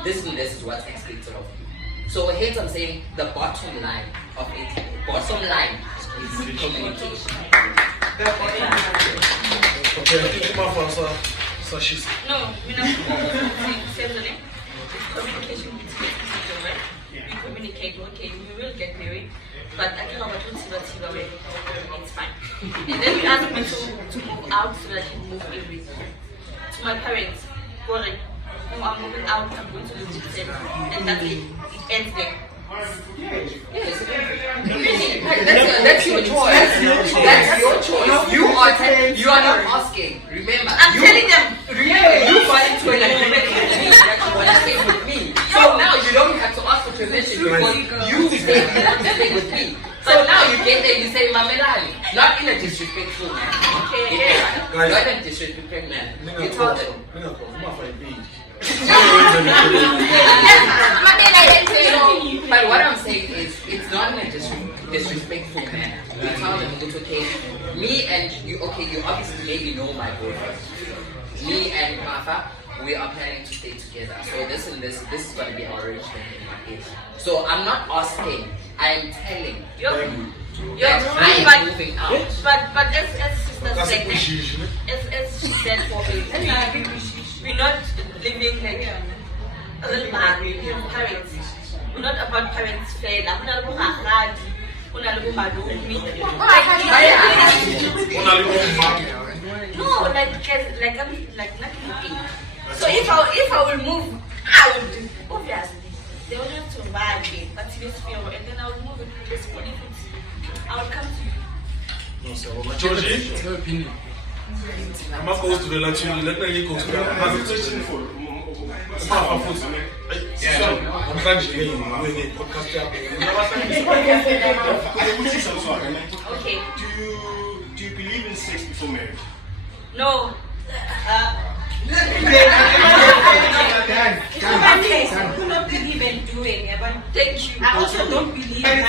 This and this is what's expected of you. So hence I'm saying the bottom line of it. Bottom line is communication. No, communication between people, right? We communicate, okay, we will get married, but I don't know what it's fine. And then we ask me to move out so that I can move in. To my parents, worry, I'm moving out, I'm going to live with them, and that's it. It ends there. Yes. That's your choice. That's your choice. You are not asking. Remember, I'm telling them. Remember, you got into an agreement with me that you want to stay with me. So now you don't have to ask for permission because you say you want to stay with me. So now you get there, you say Mamelani, not in a disrespectful manner. Okay. Not in a disrespectful manner. You told them. But what I'm saying is, it's not in a disrespectful manner. You tell them, it's okay. Me and you, okay, you obviously maybe know my boyfriend. Me and Mafa, we are planning to stay together. So this is going to be our arrangement in my case. So I'm not asking, I'm telling. I am moving out. But as sister said, as she said for me, we're not living like a little man, we're parents. We're not about parents' fair. We're not about no, like nothing. So if I will move out, obviously they will have to buy me, but this feel, and then I will move it peacefully. I will come to you. No, sir. It's your opinion. I'm not going to the lecture. Let me go to the Okay. Do you believe in sex before marriage? No. You don't believe in doing it, but thank you. I also don't believe in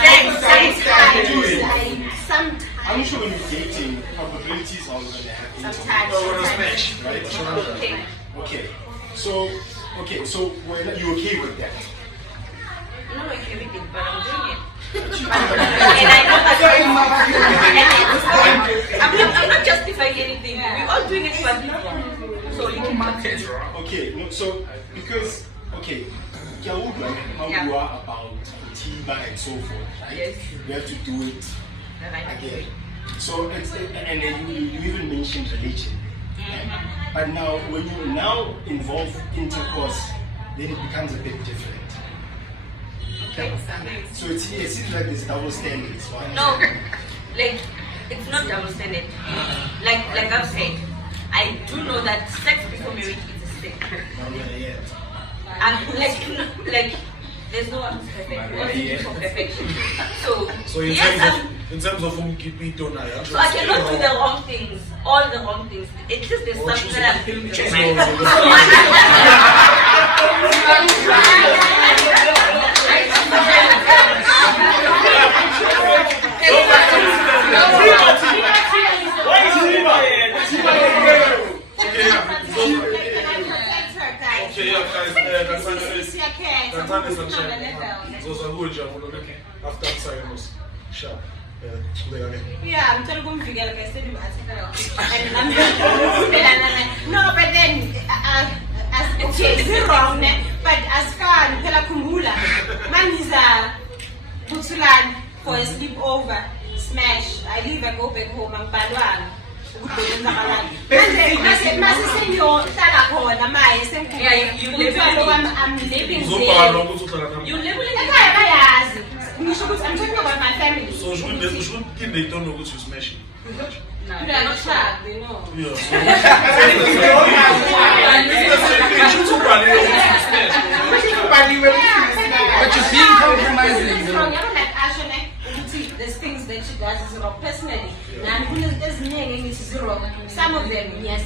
sometimes. I'm sure when you're dating, probabilities are going to happen. Sometimes. Right? Okay. So when you okay with that? I'm not okay with it, but I'm doing it. And I know that I'm not justifying anything. We're all doing it for people. So you can continue. Okay, no, so because how you are about Tiba and so forth, right? Yes. You have to do it again. So and then you even mentioned religion. Right? But now when you now involve intercourse, then it becomes a bit different. Okay. So it seems like there's double standards. Right? No, like it's not double standard. Like I've said, I do know that sex before marriage is a sin. And like there's no one who's perfect. We're all looking for perfection. So in yes, terms of whom keep it on, so I cannot do the wrong things, all the wrong things. It's just there's something that I'm feeling with my mind. After silence, sharp. yeah, I'm telling you, like I said, no, but then okay, it's wrong, but as far as Kumbula, man is a Thulani for a sleepover, smash. I leave, I go back home, I'm Balwan. You live I'm talking about my family. So you should keep the tone of what you smashing. No, they're not sharp, they know. Yeah. But you're being compromising. It's wrong. I don't like Ashone. There's things that she does is wrong. Personally, it's wrong. Some of them, yes,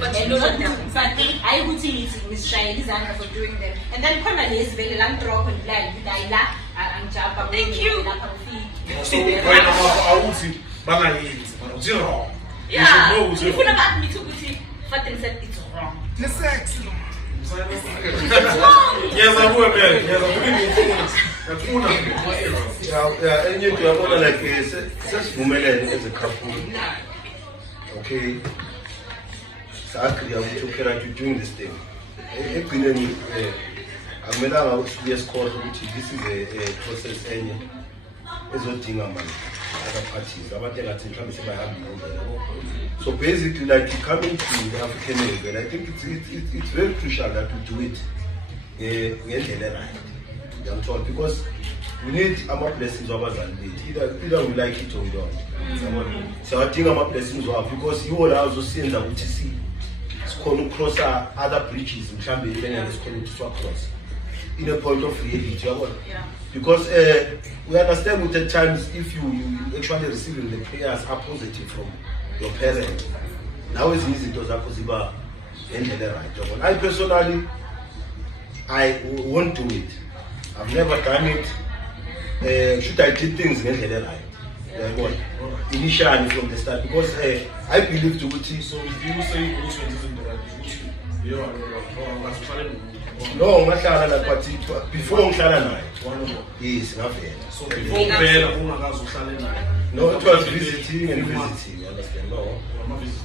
but I would say it's shy for doing them. And then Conal is very long drop and blind. And Xaba. Thank you. So right now, I would say, zero. Yeah. If you never ask me to go to Fatin said it's wrong. The sex. Yes, I will, man. Yes, I Yeah, and you are gonna like such women as a couple. Okay. So actually, I will take care of you doing this thing. I'm going to this is a process. It's not thing man. Other parties. So basically, like you come into the African level, I think it's very crucial that we do it. I'm told because we need our blessings of us and either we like it or we don't. So I think our blessings are because you will also see that we see it's going to cross other bridges in Chamber and it's going to cross in a point of reality. Because we understand with the times if you actually receiving the prayers are positive from your parents. Now it's easy to Zakoziba and the right. I personally I won't do it. I've never done it. Should I do things in the right? Initially from the start because I believe to it. So if you say which one isn't the right, no, before yes, not fair. So before no, it was visiting and visiting. You understand? No,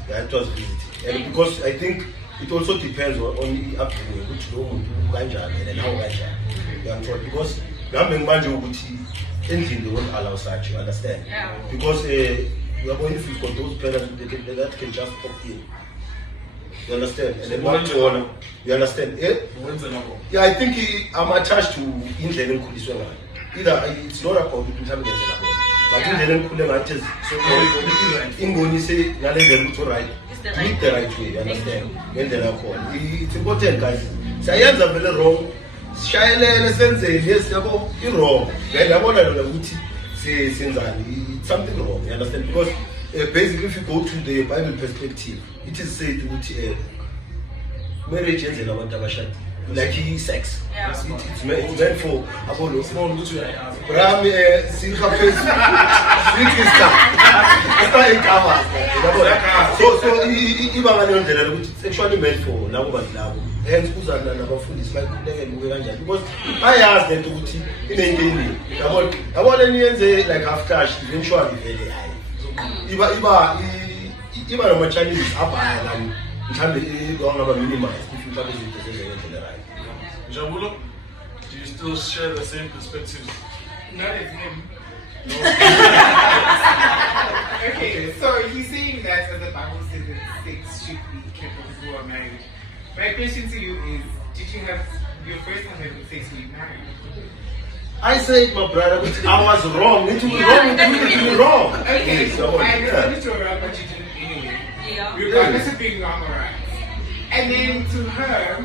yeah, it was visiting, and because I think it also depends on the upbringing, which and how because anything they won't allow such. You understand? Because we are going to for those parents that can just pop in. You understand? And then one to honor. You understand? Yeah, I think I'm attached to Indian Kuliswanga. Either it's not about the time but Indian Kuliswanga is so Ingoni say Nale to right. Do it the right way, you understand? When they are called. It's important, guys. Science are very wrong. Shile sense yes, you're wrong. Then I want to say it's something wrong, you understand? Because basically if you go to the Bible perspective, it is said to marriage is in our Papashane. Like sex. Yeah. It's meant for Apollo. Small Ram so it's actually meant for love. Hence who's another food is like because I asked them to in I want like after eventually very high. Even my Chinese is up and don't have a minimized if you try to do the right. Njabulo, do you still share the same perspectives? Not as him. No. Okay, so he's saying that as the Bible says that sex should be kept when people are married. My question to you is, did you have your first time having sex when you married? I said, my brother, I was wrong. It was wrong. It was wrong. Okay, so I understand it you were wrong, but you didn't anyway. Yeah. Regardless of being wrong or right. And then to her,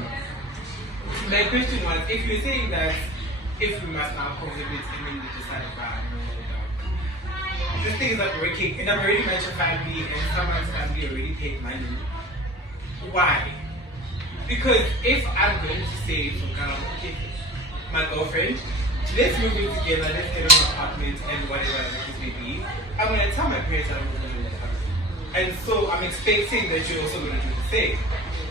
my question was, if you're saying that if we must now prohibit and then we decide about this thing is not working, and I've already met your family and someone's family already paid money, why? Because if I'm going to say, okay, my girlfriend, let's move in together, let's get an apartment and whatever the case may be, I'm going to tell my parents I'm going to do that. And so I'm expecting that you're also going to do the same.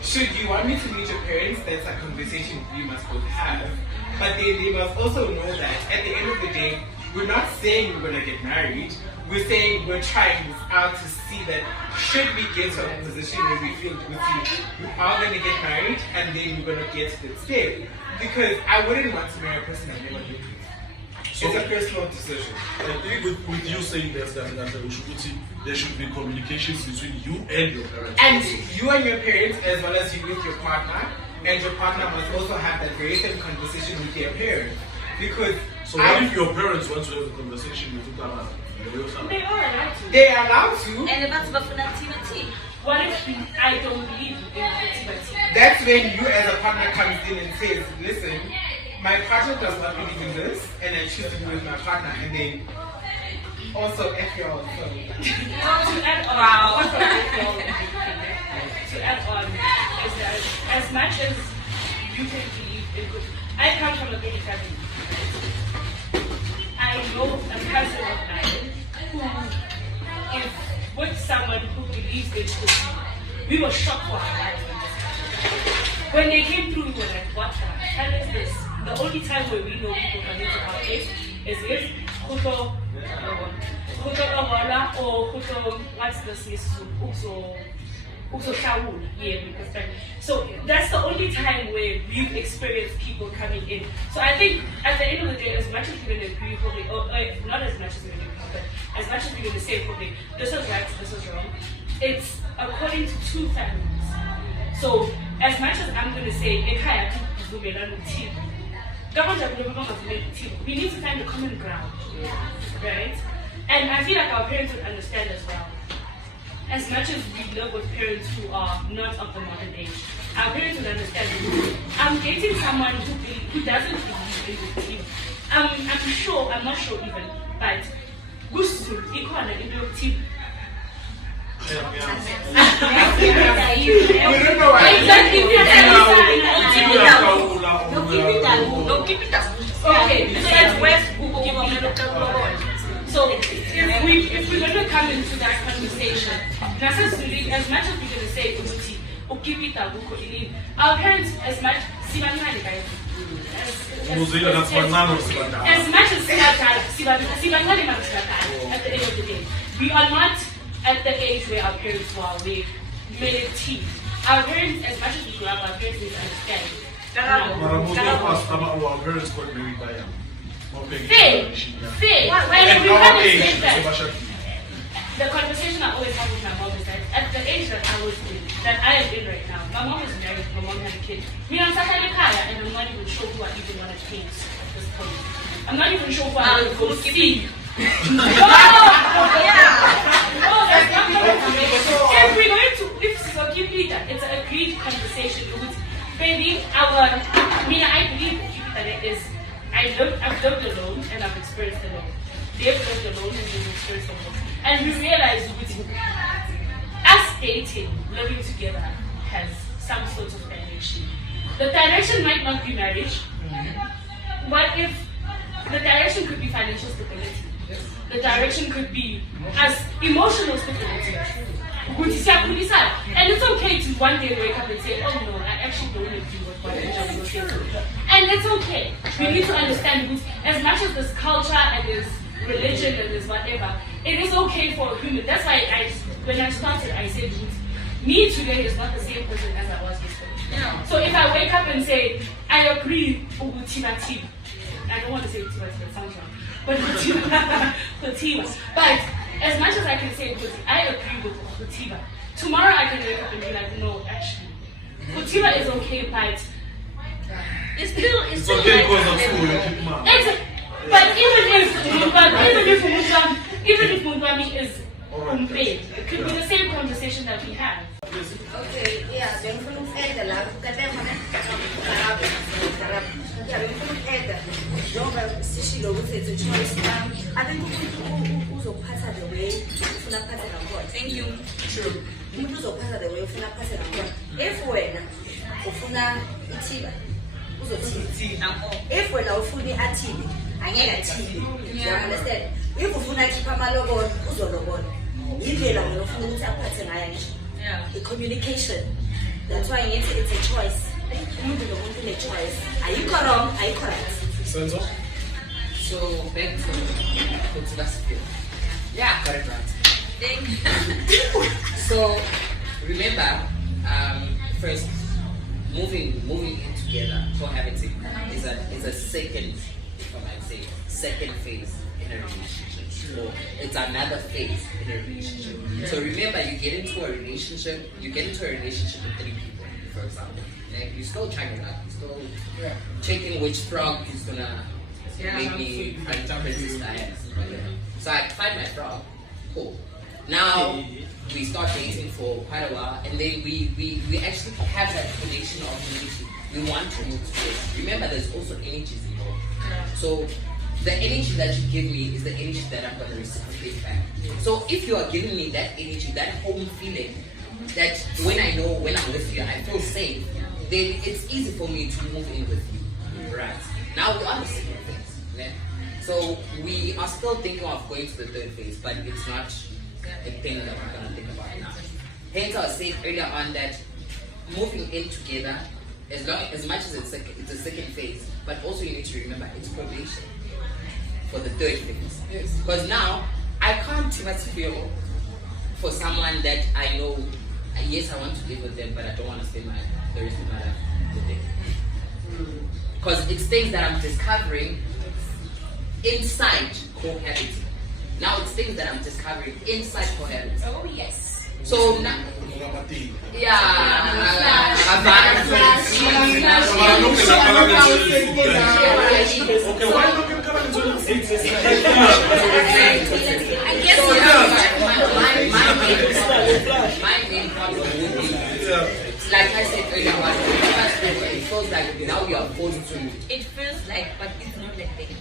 Should you want me to meet your parents, that's a conversation we must both have. But they must also know that at the end of the day, we're not saying we're going to get married. We're saying we're trying this out to see that should we get to a position where we feel we are going to get married and then we're going to get to that step. Because I wouldn't want to marry a person I've never lived with. So it's a personal decision. I think with you saying that there should be communications between you and your parents. And you and your parents, as well as you with your partner, and your partner must also have that very same conversation with their parents. Because so what if your parents want to have a conversation with you? They are allowed to. They are allowed to. And about activity. What if I don't believe in activity? That's when you as a partner comes in and says, listen, my partner does not believe in this, and I choose to be with my partner, and then also F y'all. So. To add on, to add on is that as much as you can believe in good, I come from a big family. I know a cousin of mine who is with someone who believes in good. We were shocked for our lives. When they came through, we were like, what the hell is this? The only time where we know people come into our place is if Lobola or what's this? Yeah, because so that's the only time where we've experienced people coming in. So I think at the end of the day, as much as we're going to agree, probably, or not as much as we're going to agree, but as much as we're going to say, probably, this is right, this is wrong, it's according to two families. So as much as I'm going to say, we need to find a common ground, right? And I feel like our parents would understand as well. As much as we live with parents who are not of the modern age, our parents would understand. I'm dating someone who doesn't believe in the team. I'm sure, I'm not sure even, but Gusul, Ikwana, in the team. We don't know why. Exactly. Okay, so that's West. So if we're going to come into that conversation, necessarily, as much as we're going to say our parents, as much at the end of the day, we are not at the age where our parents were, we made it tea. Our parents, as much as we grew up, our parents need to understand. Our parents got married by him. Fair. And we can't explain that. The conversation I always have with my mom is that at the age that I was in, that I am in right now, my mom is married, my mom had a kid. Me, I'm Sakale Kaya, and I'm not even sure who I even want to paint at this point. I'm not even sure who I want to see. No, that's not if we're going to, if it's an agreed conversation, baby, I believe that it is. I've lived alone and I've experienced alone. They've lived alone and they've experienced alone. And we realize us dating, living together has some sort of direction. The direction might not be marriage. What if the direction could be financial stability? The direction could be as emotional stability. And it's okay to one day wake up and say, oh no, I actually don't agree with what Njabulo says. And it's okay. We need to understand, as much as this culture and this religion and this whatever, it is okay for a human. That's why when I started, I said, me today is not the same person as I was yesterday. Yeah. So if I wake up and say, I agree with Tima, I don't want to say Tima, it sounds wrong, but Tima. But as much as I can say I agree with Tima, tomorrow I can wake up and be like, no, actually, Tima is okay, but it's still okay like, because of school. But even if Mundwami is unpaid, it could be the same conversation that we have. Okay, yeah, then we look at the lab, I think who's pass the way, thank you. True. Who's pass the way, if when Ufuna Itiba, if when Ufuni Atibi, I get a TV. You understand? If Ufuna Kipamalogon, Uzologon, the communication. That's why it's a choice. A choice. Are you wrong? Are you correct? So back to philosophy. Yeah, correct. Thank you. So remember, first moving in together, cohabiting is a second, if I might say, second phase in a relationship. Or it's another phase in a relationship. So remember, you get into a relationship with 3 people, for example. Like, you're still trying it out, you're still checking which frog is gonna make me princess diet. So I find my frog, cool. Now we start dating for quite a while, and then we actually have that connection of relationship. we want to move together. Remember, there's also energies involved. So the energy that you give me is the energy that I'm going to reciprocate back. So if you are giving me that energy, that home feeling, that when I know when I'm with you, I feel safe, then it's easy for me to move in with you. Right. Now we are the second phase. Yeah? So we are still thinking of going to the third phase, but it's not a thing that we're going to think about now. Hence, I was saying earlier on that moving in together, as much as it's a second phase, but also you need to remember it's probation for the third phase. Yes. Because now I can't feel for someone that I know, yes, I want to live with them, but I don't want to spend the rest of my life with them. Because it's things that I'm discovering inside cohabiting. Now it's things that I'm discovering inside cohabiting. Oh yes. So now, my main problem would be, like I said earlier, it feels like now you are forced to. It feels like, but it's not that thing.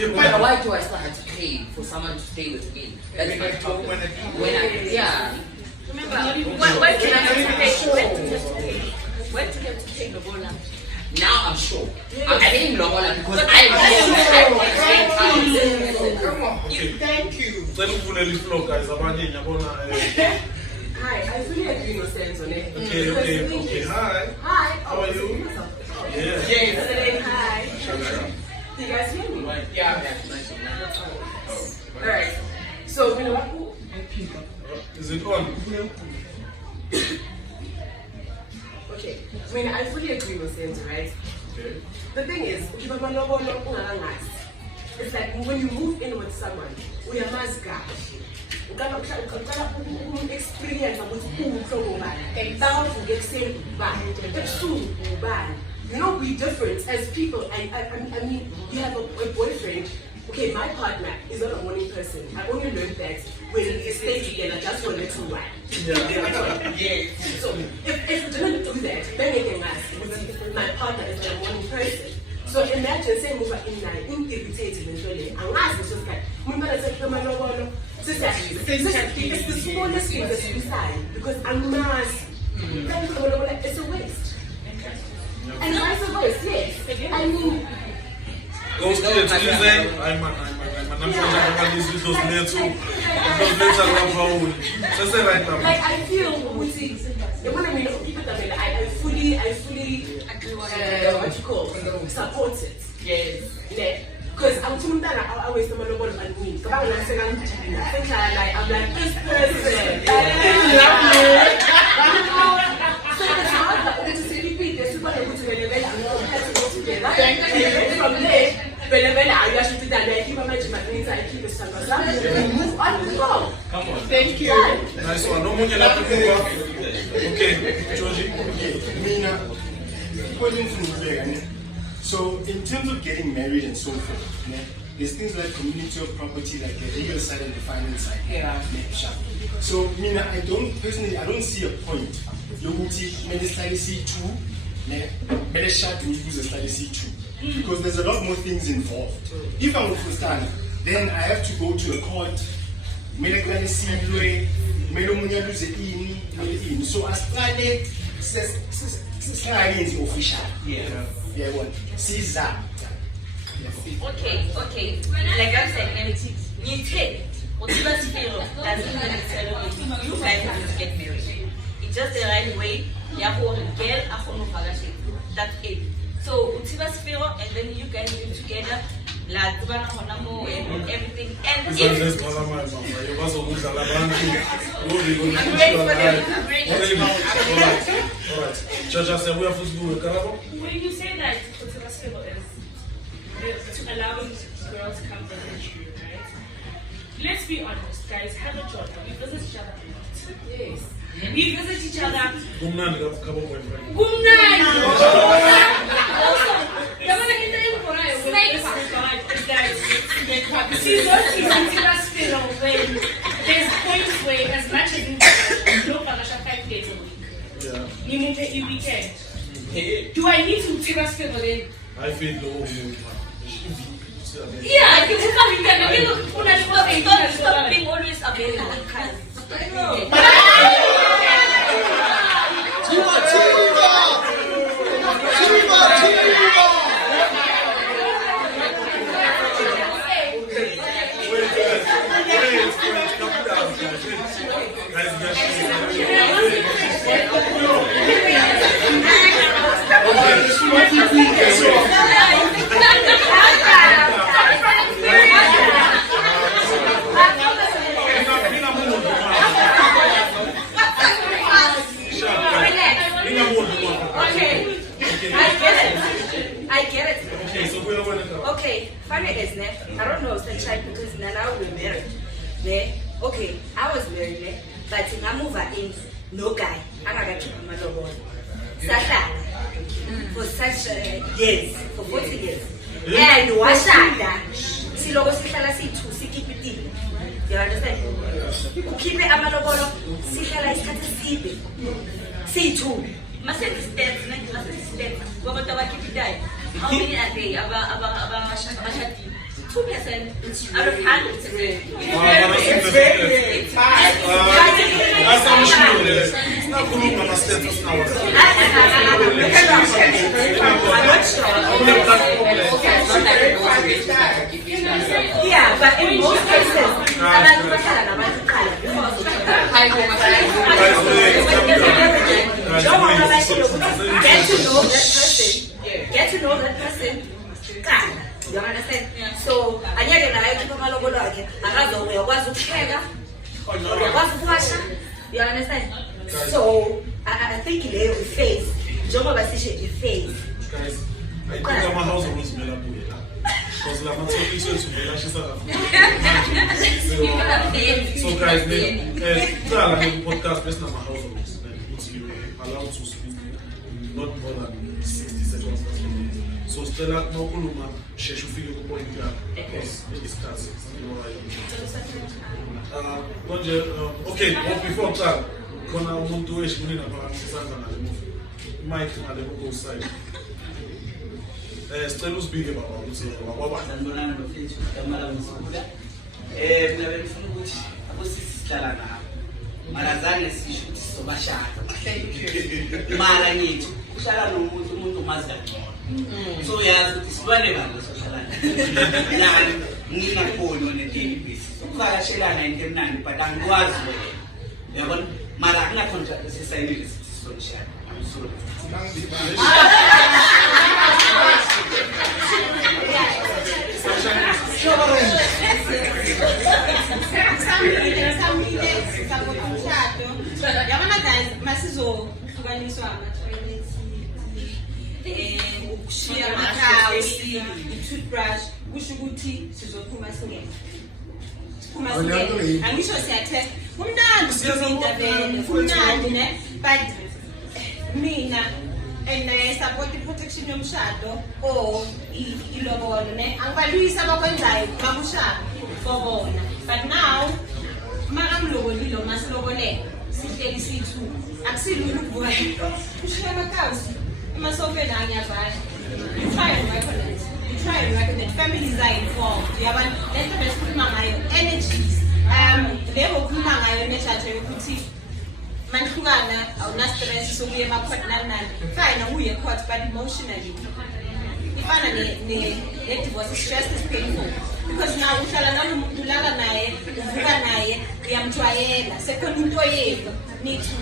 Why do I still have to pay for someone to stay with me? That's my problem. Remember, why do you have to pay? Why do you have to pay Lobola? Now I'm sure. I'm paying Lobola because I Thank you. Hi, I fully agree with sense on it. Okay. Hi. How are you? Yeah. Hi. Do you guys hear me? Yeah. Alright. So, you know what? Is it on? Okay. I mean, I fully agree with sense, right? Okay. The thing is, it's like when you move in with someone, we are mass guy. Experience you know, we different as people. I mean, you have a boyfriend. Okay, my partner is not a morning person. I only learned that when we stay together just for a little while. Yeah. So if you didn't do that, then you can ask. My partner is not a morning person. So imagine saying over in night, irritated eventually. And ask is just like, it's the smallest thing that you decide because I'm mass. It's a waste. And vice versa, yes. I mean, I'm like I feel I fully what you call support it. Yes. Because I'm too I always know about me. I'm like this person. So it's hard to repeat this. From there, I actually did that. I keep my things. I keep it move on. Come on. Thank you. Nice one. No more. Okay, Georgie. So in terms of getting married and so forth, there's things like community of property, like the legal side and the finance side. Yeah. So I don't see a point. You would see many study C2, many shot will use a study C2. Because there's a lot more things involved. If I'm to stand, then I have to go to a court, so as Friday says official. Yeah. Caesar. Okay. Like I'm saying, you take doesn't necessarily you guys have to get married. It's just the right way. You have one girl, that's it. So and then you guys live together, and everything. And I'm when you say that is to allow girls to come visit you, right? Let's be honest, guys. Have a job. We visit each other a lot. Yes. We visit each other. See, those people when there's points where, as much as you no 5 days a week, you weekend. Do I need to take us further then? I feel low. Yeah, I think Stop being always available. I get it. Okay, so we're going to go. Okay, funny is that I don't know sunshine because now we're married. Ne? Okay, I was married, ne? But in I move in, no guy. I'm not gonna keep my Lobola. Sasa for such years, for 40 years. And washada. Si logo sihlala si2 sikipitile. You understand? Ukhiphe amalobolo sihlala isikhathi eside. Si2. Must have steps, must have steps. What about the Wakipidai? How many are they? About 2% out of 100. It's very yeah, but in most cases, get to know that person. You understand? Yeah. So, anyake naye kuba malobolo akhe akazo uyakwazi ukupheka uyakwazi ukuwasha. You understand? So, I think leyo phase njengoba sisho phase. Guys, I think my house was made up with that. Because la matsoki so vela shisa so guys, the podcast based on my house was allowed to speak not more than 60 seconds. So Stella no kuluma sheshu fike ku point ya because it starts okay, but before that kona umuntu weshimini nabanisanga na movie Mike na the go side Stella usibike baba ukuthi wababa sanibonana bafethu kamala ngisibuka mina bengifuna ukuthi abosisi sihlala nabo mara zange sisho ukuthi sobashaka mara ngithi uhlala umuntu umazi kangcono so yazi ukuthi sibane bani sohlala nani ngingakholwa ne-daily basis ukuvakashelana into emnandi but angikwazi wena uyabona mara akunacontract esisayinile sithi sizoshaka I'm sorry yabona guys masizohlukaniswa ama-toilet ukushiya amakhawu i-toothbrush kusho ukuthi sizophuma singena angisho siyathe kumnandi sizozinta vele kumnandi ne but mina and I support the protection yomshado or ilobolo ne angibalwisa abakwenzayo bakushada for bona but now makamlobolilo masiloboleka sihleli sithu akusilula ukuvuka ushiya amakhawu emasofeni angiyavana you try and recognize families are involved uyabona lento besikhuluma ngayo energies lebo khuluma ngayo neshatho yokuthi manhlukana awuna-stress sokuya ema-court nani fine awuye court but emotionally ifana ne-divorce stress is painful because now uhlala nalomuntu ulala naye uvuka naye uyamjwayela sekhona into yethu nithi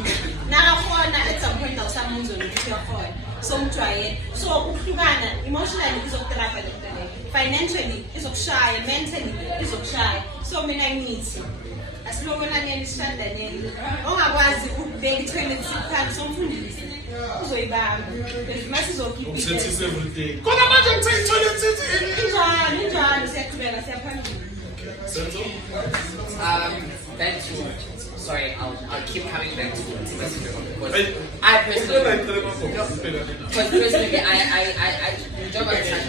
nakakhona at some point awusamuzwa nokuthi uyakhona so mjwayela so ukuhlukana emotionally izokutrapa lekutaleyo financially izokushaya mentally izokushaya so mina ngithi asilobolaneni sishandaneni ongakwazi ukubeka i-toilet seat phansi somfundisi uzoyibamba umsethisa everyday khona manje ngithe i-toilet seat injalo siyaqhubeka siyaphambili back to sorry, I'll keep coming back to because I personally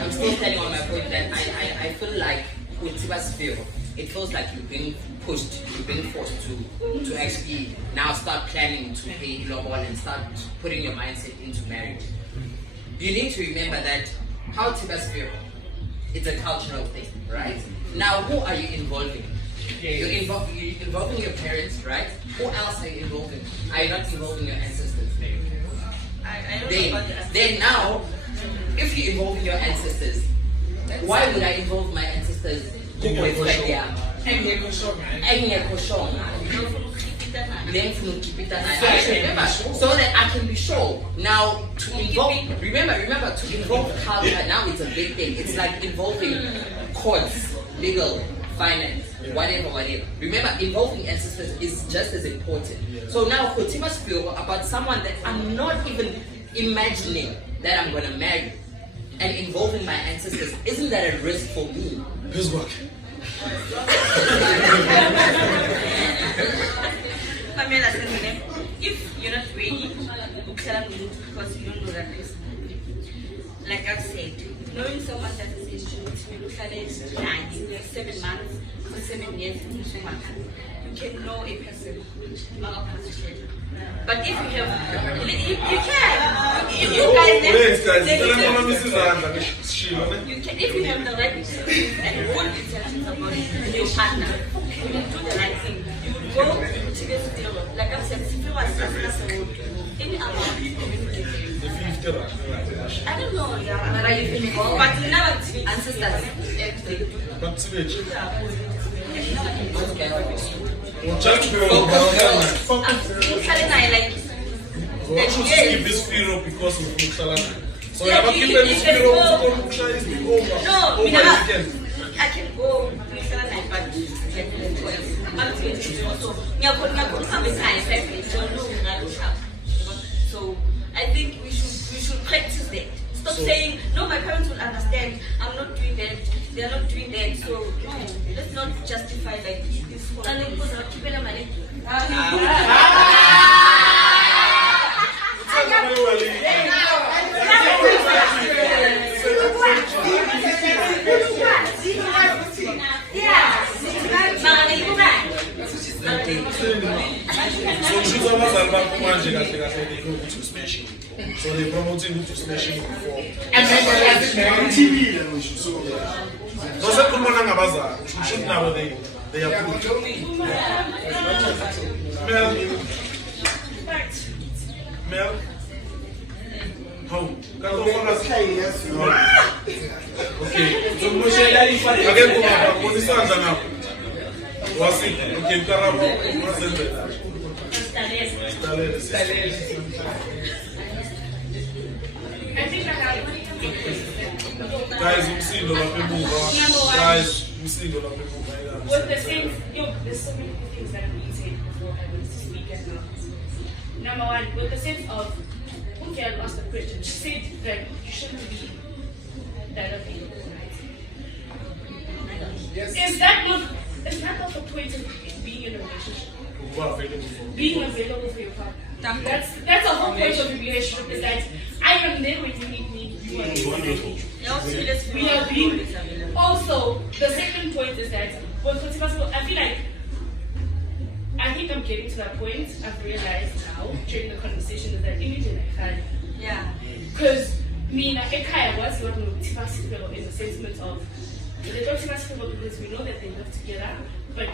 I'm still standing on my point that I feel like with Tiba's feel, it feels like you're being pushed, you're being forced to actually now start planning to pay Lobola and start putting your mindset into marriage. you need to remember that how Tiba's feel, it's a cultural thing, right? Now, who are you involving? You're involving your parents, right? Who else are you involving? Are you not involving your ancestors? I don't know about that. Then now, if you're involving your ancestors, why would I involve my ancestors? Who was like there? So that I can be sure. Now to involve, remember to involve culture now it's a big thing. It's like involving courts, legal, finance, whatever. Remember, involving ancestors is just as important. So now Khotima feel about someone that I'm not even imagining that I'm gonna marry and involving my ancestors, isn't that a risk for me? His work. Pamela said, if you're not ready, because you don't know that person. Like I've said, knowing someone that is introduced, you look at it 7 months or 7 years, you can know a person. But if you have, you can. If you if you have the right and good intentions about your partner, you will do the right thing. You will go to this field. Like I've said, if you are any amount, I don't know, yeah. But you finish. But now ancestors. I should skip this period because of Thulani. So you have to keep this period of No, I can go Thulani, but so I think we should practice that. Stop saying, no, my parents will understand, I'm not doing that, they're not doing that, so no, let's not justify like this whole thing. So they promoting you to smashing before. And then on TV, then we should so. Does that come on Baza? You should now they are good. Mel. How? Okay. So Moshe, again, what is that now? Was it? Okay, Karabo. What's it? I think I have. Guys, you see the move. Guys, you see the move. With the same, there's so many things that we said before I was to speak as well. Number one, with the sense of, okay, I'll ask the question. She said that you shouldn't be that of you, right? Yes. Is that not the point of being in a relationship? Being available for your partner. That's the whole point of the relationship, is that I am there when you need me, you are there when I need you. We are being. Also, the second point is that, I feel like, I think I'm getting to that point. I've realized now, during the conversation, is that image and I had. Yeah. Because, I was not in the sentiment of, they don't because we know that they live together, but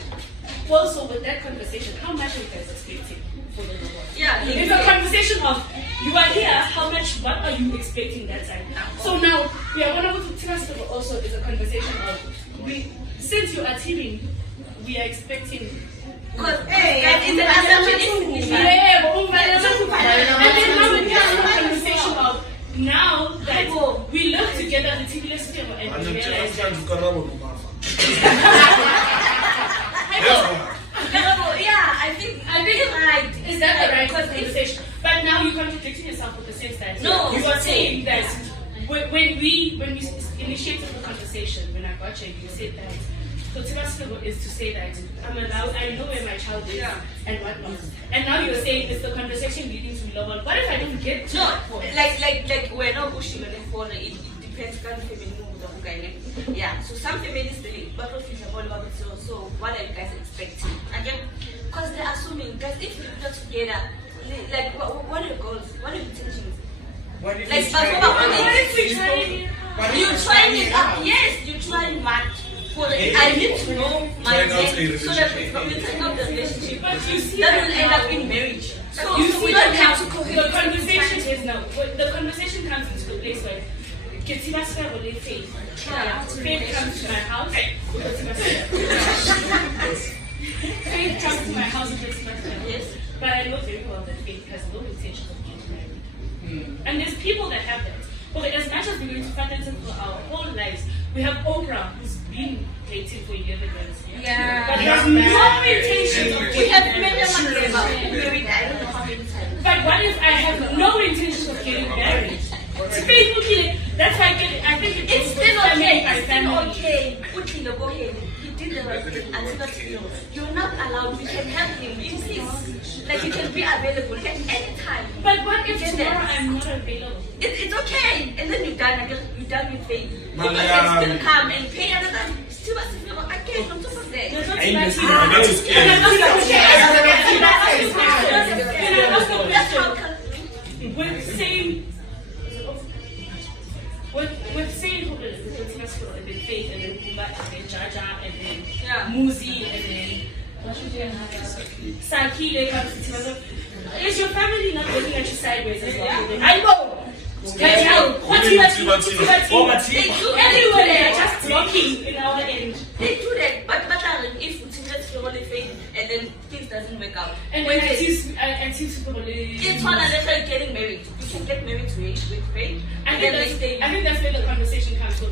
also with that conversation, how much are you guys expecting for the reward? Yeah, it's a conversation of, you are here, how much, what are you expecting that time? So now, we are going to go to Timas also is a conversation of, since you are teaming, we are expecting. Because, it's an assumption. And then now we have a conversation of, now that we live together, the TBS table, and we realize that. I think right. Is that the right conversation? But now you're contradicting yourself with the sense that you are saying that when we initiated the conversation, when I got you, you said that Khotima's is to say that I'm allowed, I know where my child is and whatnot. And now you're saying it's the conversation leading to Lobola. What if I don't get to that point? Like we're not pushing on the phone. It depends on the yeah. So some families they but so what are you guys expecting? Again, because they're assuming that if you put together, like what are your goals? What are your intentions? What if Like, we but try what it? if we try it? You trying it up? Yes, you trying what? I need to know my man so that we can take up the relationship. But you see that that will end up in marriage. So you see we that don't have to the cohabit. conversation is now. The conversation comes into the place where faith comes to my house. Faith comes to my house and gets my friend. Yes. But I know very well that faith has no intention of getting married. And there's people that have that. Okay, as much as we're going to fight for our whole lives, we have Oprah who's been dating for 11 years. Yeah. But has no intention of We getting have married. married, I don't know how many times. But what if I have no intention of getting married? Faithfully, that's why I think It's still okay. It's still family. okay. Put in the go ahead. He did the right thing until that's you're not allowed. We can help him. Insist. Like you can be available at any time. But what if You can tomorrow dance. I'm not available? It's okay. And then you're done. You're done with faith. Man, But yeah, still come and pay another. Still, I can't. I'm just there. You're not Ain't this- smarty. that is Can I ask a question? Can Can I ask a That's how question? With saying, with saying who is and then Faith and then Boomba and then Jaja and then Muzi and then what should you have? Saki, they come to Timazo. Is your family not looking at you sideways as well? I know. Everywhere they are just walking in our end. They do that, but if let's go only faith and then things doesn't work out. And when when they it's one and they're getting married. You can get married to it with faith. I think that's where the conversation comes from.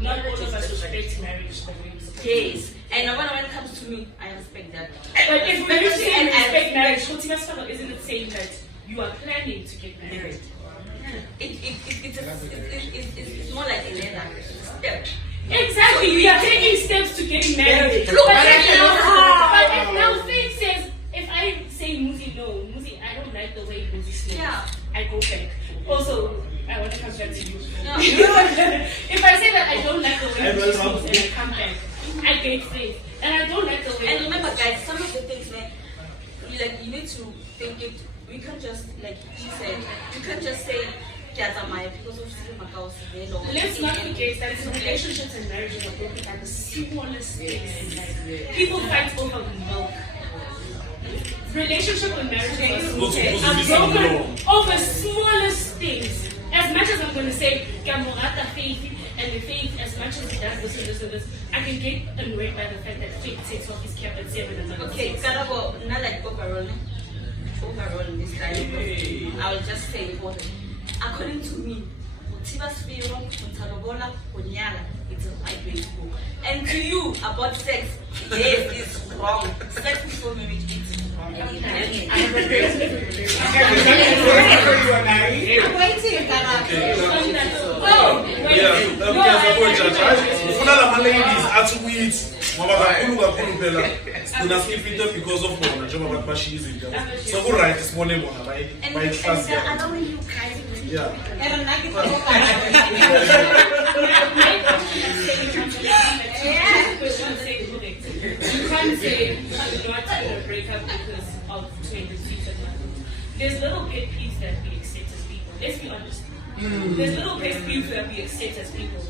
Not all of us respect marriage the way it's supposed to. Yes. And when it comes to me, I respect that. But if we say And I respect marriage, isn't it saying that you are planning to get married? It's more like a letter. It's a step. Exactly, we are taking steps to getting married. Look, But if now Faith says, if I say Muzi, no, Muzi, I don't like the way Muzi sleeps. Yeah. I go back. Also, I want to come back to you. Yeah. If I say that I don't like the way Muzi sleeps and I come back, I get Faith. And I don't like the way. And remember, guys, some of the things that you need to think it. We can't just, like she said, you can't just say because of let's not forget that relationships and marriages are broken by the smallest things in life. People fight over milk. Relationship and marriages are broken over smallest things. As much as I'm going to say, Faith, and the Faith, as much as he does this and this and this, I can get annoyed by the fact that Faith takes off his cap at 7 and okay, Karabo, not like overall this time. I will just say important. According to me, Lobola, it's a right way to go. And to you, about sex, yes, it's wrong. Sex before marriage, it's wrong. I'm waiting, ufuna lama ladies athi ukuthi ngoba kakhulu phela sina sifite because of bona njengoba abantu bashiya izinto so ku right sibone bona bayitrust yeah You can't say you're not going to break up because of 20 seasons. There's little pet peeves that we accept as people. Let's be honest. There's little pet peeves that we accept as people.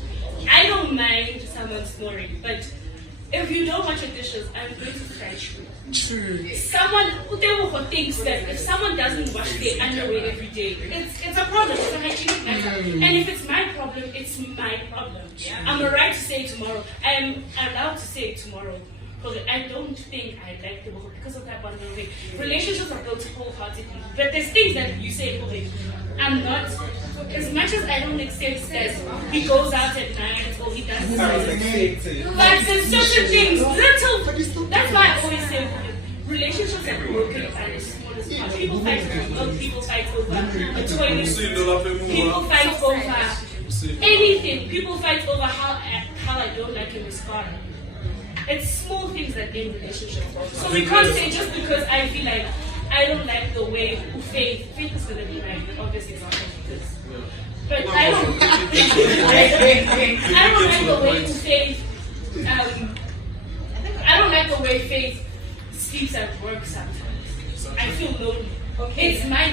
I don't mind someone snoring, but if you don't wash your dishes, I'm going to scratch you. True. Someone who thinks that if someone doesn't wash their underwear every day, it's a problem. It's a hygienic matter. And if it's my problem, it's my problem. I'm right to say tomorrow. I'm allowed to say tomorrow. Because I don't think I like Teboho because of that one way. Relationships are built wholeheartedly. But there's things that you say, okay, I'm not, as much as I don't accept that he goes out at night or he does this. But there's certain things, that's why I always say, relationships are broken by the smallest part. People fight over milk, people fight over a toilet, people fight over anything. People fight over how I don't like him as car. It's small things that end relationships. So we can't say just because I feel like I don't like the way Faith is going to be my obvious example of this. But I don't like the way Faith, I don't like the way Faith sleeps at work sometimes. I feel lonely. Okay. It's my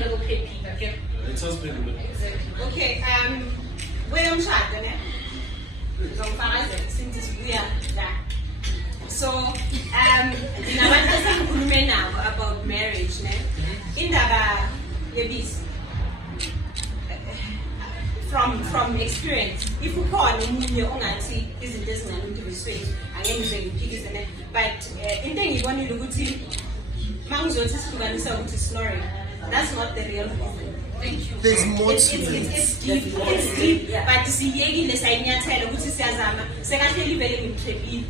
little pet peeve. Okay. It has been. Okay. Where I'm shot, ne? Since we are there. So, now about marriage, ne? In the from experience, if you call your own auntie, isn't this going to be sweet? I am saying isn't it? But in the you want to look at snoring. That's not the real reason. Thank you. There's more to It's deep. It's deep. But see, you the same year, tell which is Azama. Secondly, very interesting.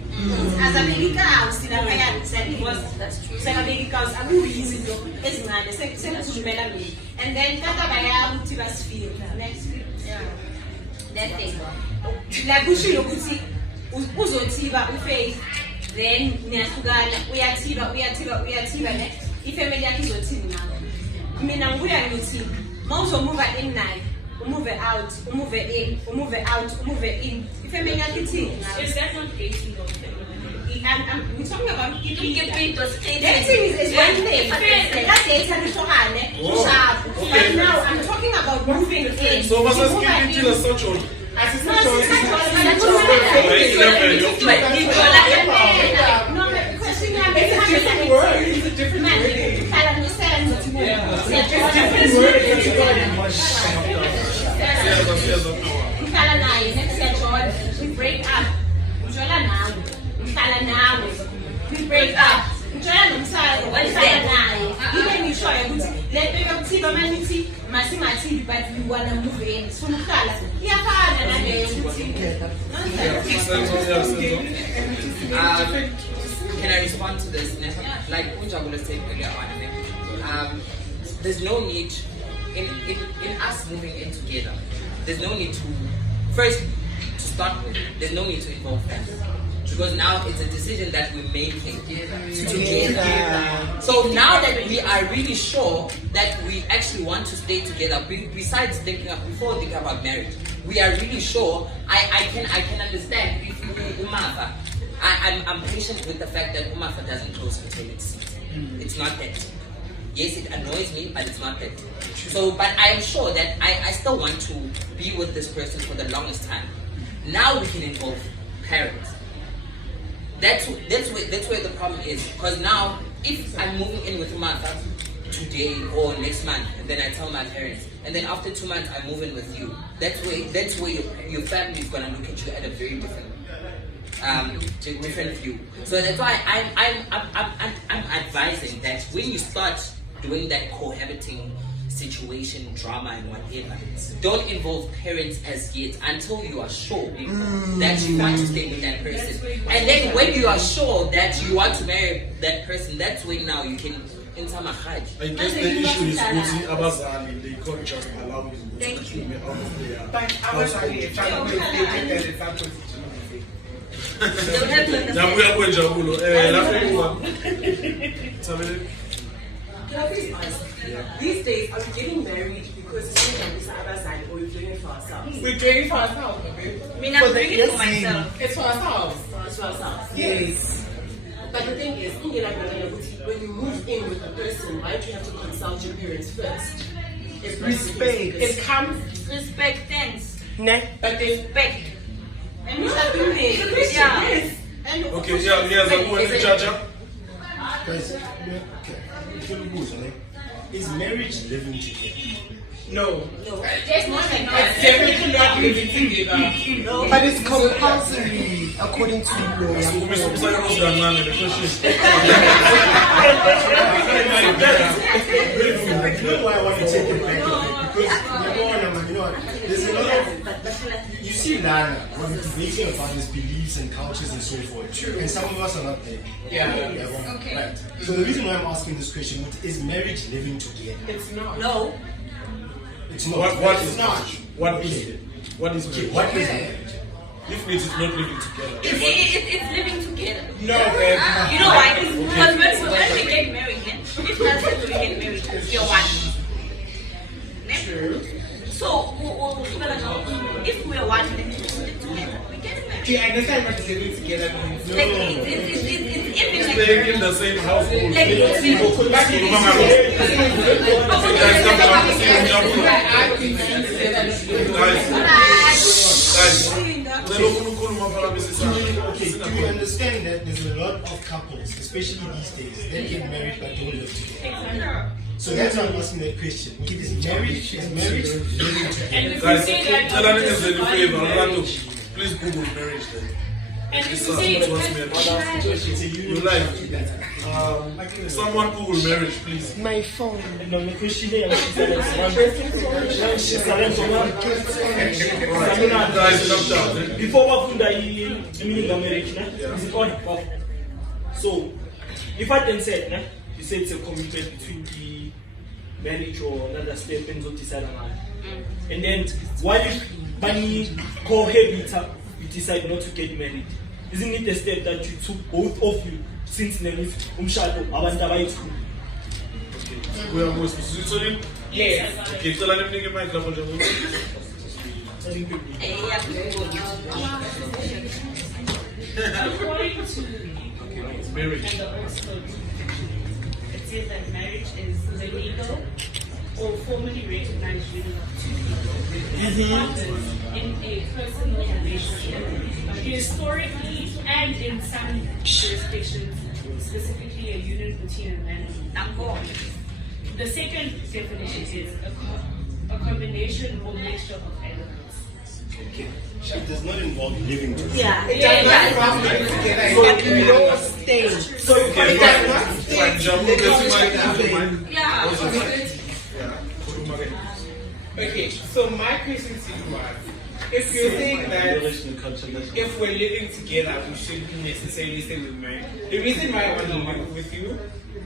As a medical house, in a way, said it was that's true. Secondly, because I'm really easy to it's not the same to melody. And then Katabaya Tibas field. Next field. Yeah. That thing. La Bushi Lobuti, Uzo Tiba, Ufe, then Niasugala, we are Tiba. If a median is a team now. I mean, I'm wearing a team. Most will move it in now, move it out, move it in, move it out, move it in. If I make a team, is that not dating or we're talking about dating is one thing. That's dating to Hane, but now I'm talking about moving in. So what's this giving to the social? It's a different word. We break up. We break up. But you want to move in. Can I respond to this? Like Njabulo said earlier on, there's no need in us moving in together. There's no need to first to start with. There's no need to involve us because now it's a decision that we're making together. So now that we are really sure that we actually want to stay together, besides before thinking about marriage, we are really sure. I can understand if Umafa. I'm patient with the fact that Umafa doesn't close her toilet seat. It's not that. Yes, it annoys me, but it's not that. So, but I am sure that I still want to be with this person for the longest time. Now we can involve parents. That's where the problem is. Because now, if I'm moving in with Umafa today or next month, and then I tell my parents, and then after 2 months I move in with you, that's where your family is gonna look at you at a very different view. So that's why I'm advising that when you start doing that cohabiting situation, drama and whatever, don't involve parents as yet until you are sure that you want to stay with that person. And then when you are sure that you want to marry that person, that's when now you can enter Mahaj. I guess the issue is Muzi Abazali, they can't just allow me to me out of their now we are going Njabulo. These days, are we getting married because it's Mr. Abazali or we're doing it for ourselves? We're doing it for ourselves, okay? I mean, I'm doing it for myself. It's for ourselves. It's for ourselves. Yes. But the thing is, when you move in with a person, why do you have to consult your parents first? It's respect. It comes respect, thanks. But respect. And we start doing it. Yes. Okay, yeah, Guys, is marriage living together? No. It's not like that. It's definitely not living together. No. But it's compulsory according to law. Why I want to take it back because there's a lot of you see Lana when we're debating about his beliefs and cultures and so forth. True. And some of us are not there. Yeah. Okay. Right. So the reason why I'm asking this question is marriage living together? It's not. No. It's not. What is not? What is it? What is marriage? What is marriage? If it is not living together. It's living together. No, babe. You know why? Because when we get married, it's not that we get married. You're one. True. So, if we're one, then we live together. We get married. Do you understand what living together means? Like, it's staying in the same household. Like, Okay, do you understand that there's a lot of couples, especially these days, that get married but don't live together? So that's why I'm asking that question. It is marriage, living together. Guys, tell us in favor. Please Google marriage then. And if you say You like someone Google marriage, please. My phone. Before wafunda meaning of marriage, is it on? So, if I then said, you said it's a commitment between the marriage or another step and to decide on. And then, what if money cohabit, you decide not to get married? Isn't it a step that you took both of you since then if umshado abantu abayithu? We are most Tsoene. Yes. Okay, tell us everything in my microphone. according to marriage. and the old code, it says that marriage is the legal or formally recognized union of two people in a personal relationship. Historically and in some jurisdictions, specifically a union between a man and woman. The second definition is a combination or mixture of elements. Okay. It does not involve living together. Yeah. It does not involve living together. So no stage. So you can Okay, so my question to you was, if you think that if we're living together, we shouldn't necessarily say we're married. The reason why I want to live with you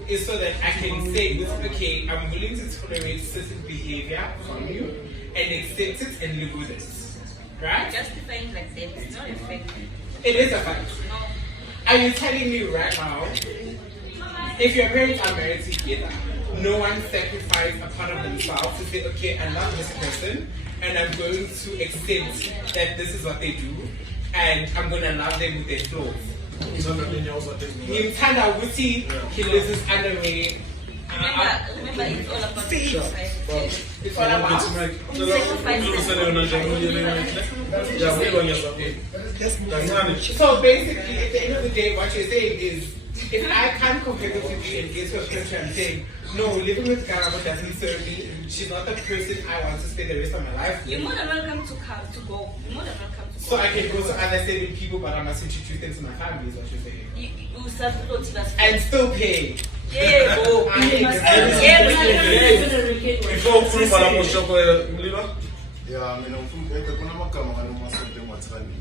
is so that I can say, okay, I'm willing to tolerate certain behavior from you and accept it and live with it. Right? Justifying like that, it's not a fact. It is a fact. Are you telling me right now, if your parents are married together, no one sacrificed a part of themselves to say, okay, I love this person and I'm going to accept that this is what they do and I'm going to love them with their flaws. Ngimthanda ukuthi he lives his under me. Remember, it's all about sacrifice. It's all about So basically, at the end of the day, what you're saying is, if I can't competitively engage with a person and saying, no, living with Garabo doesn't serve me, she's not the person I want to spend the rest of my life. You're more than welcome to go. You're more than welcome to go. So I can go to other 7 people, but I must introduce them to my family, is what you're saying. And still pay. Yeah, Before we move on, Yeah, I mean, I'm from Beta, when I'm a camera, I'm a son of what's running.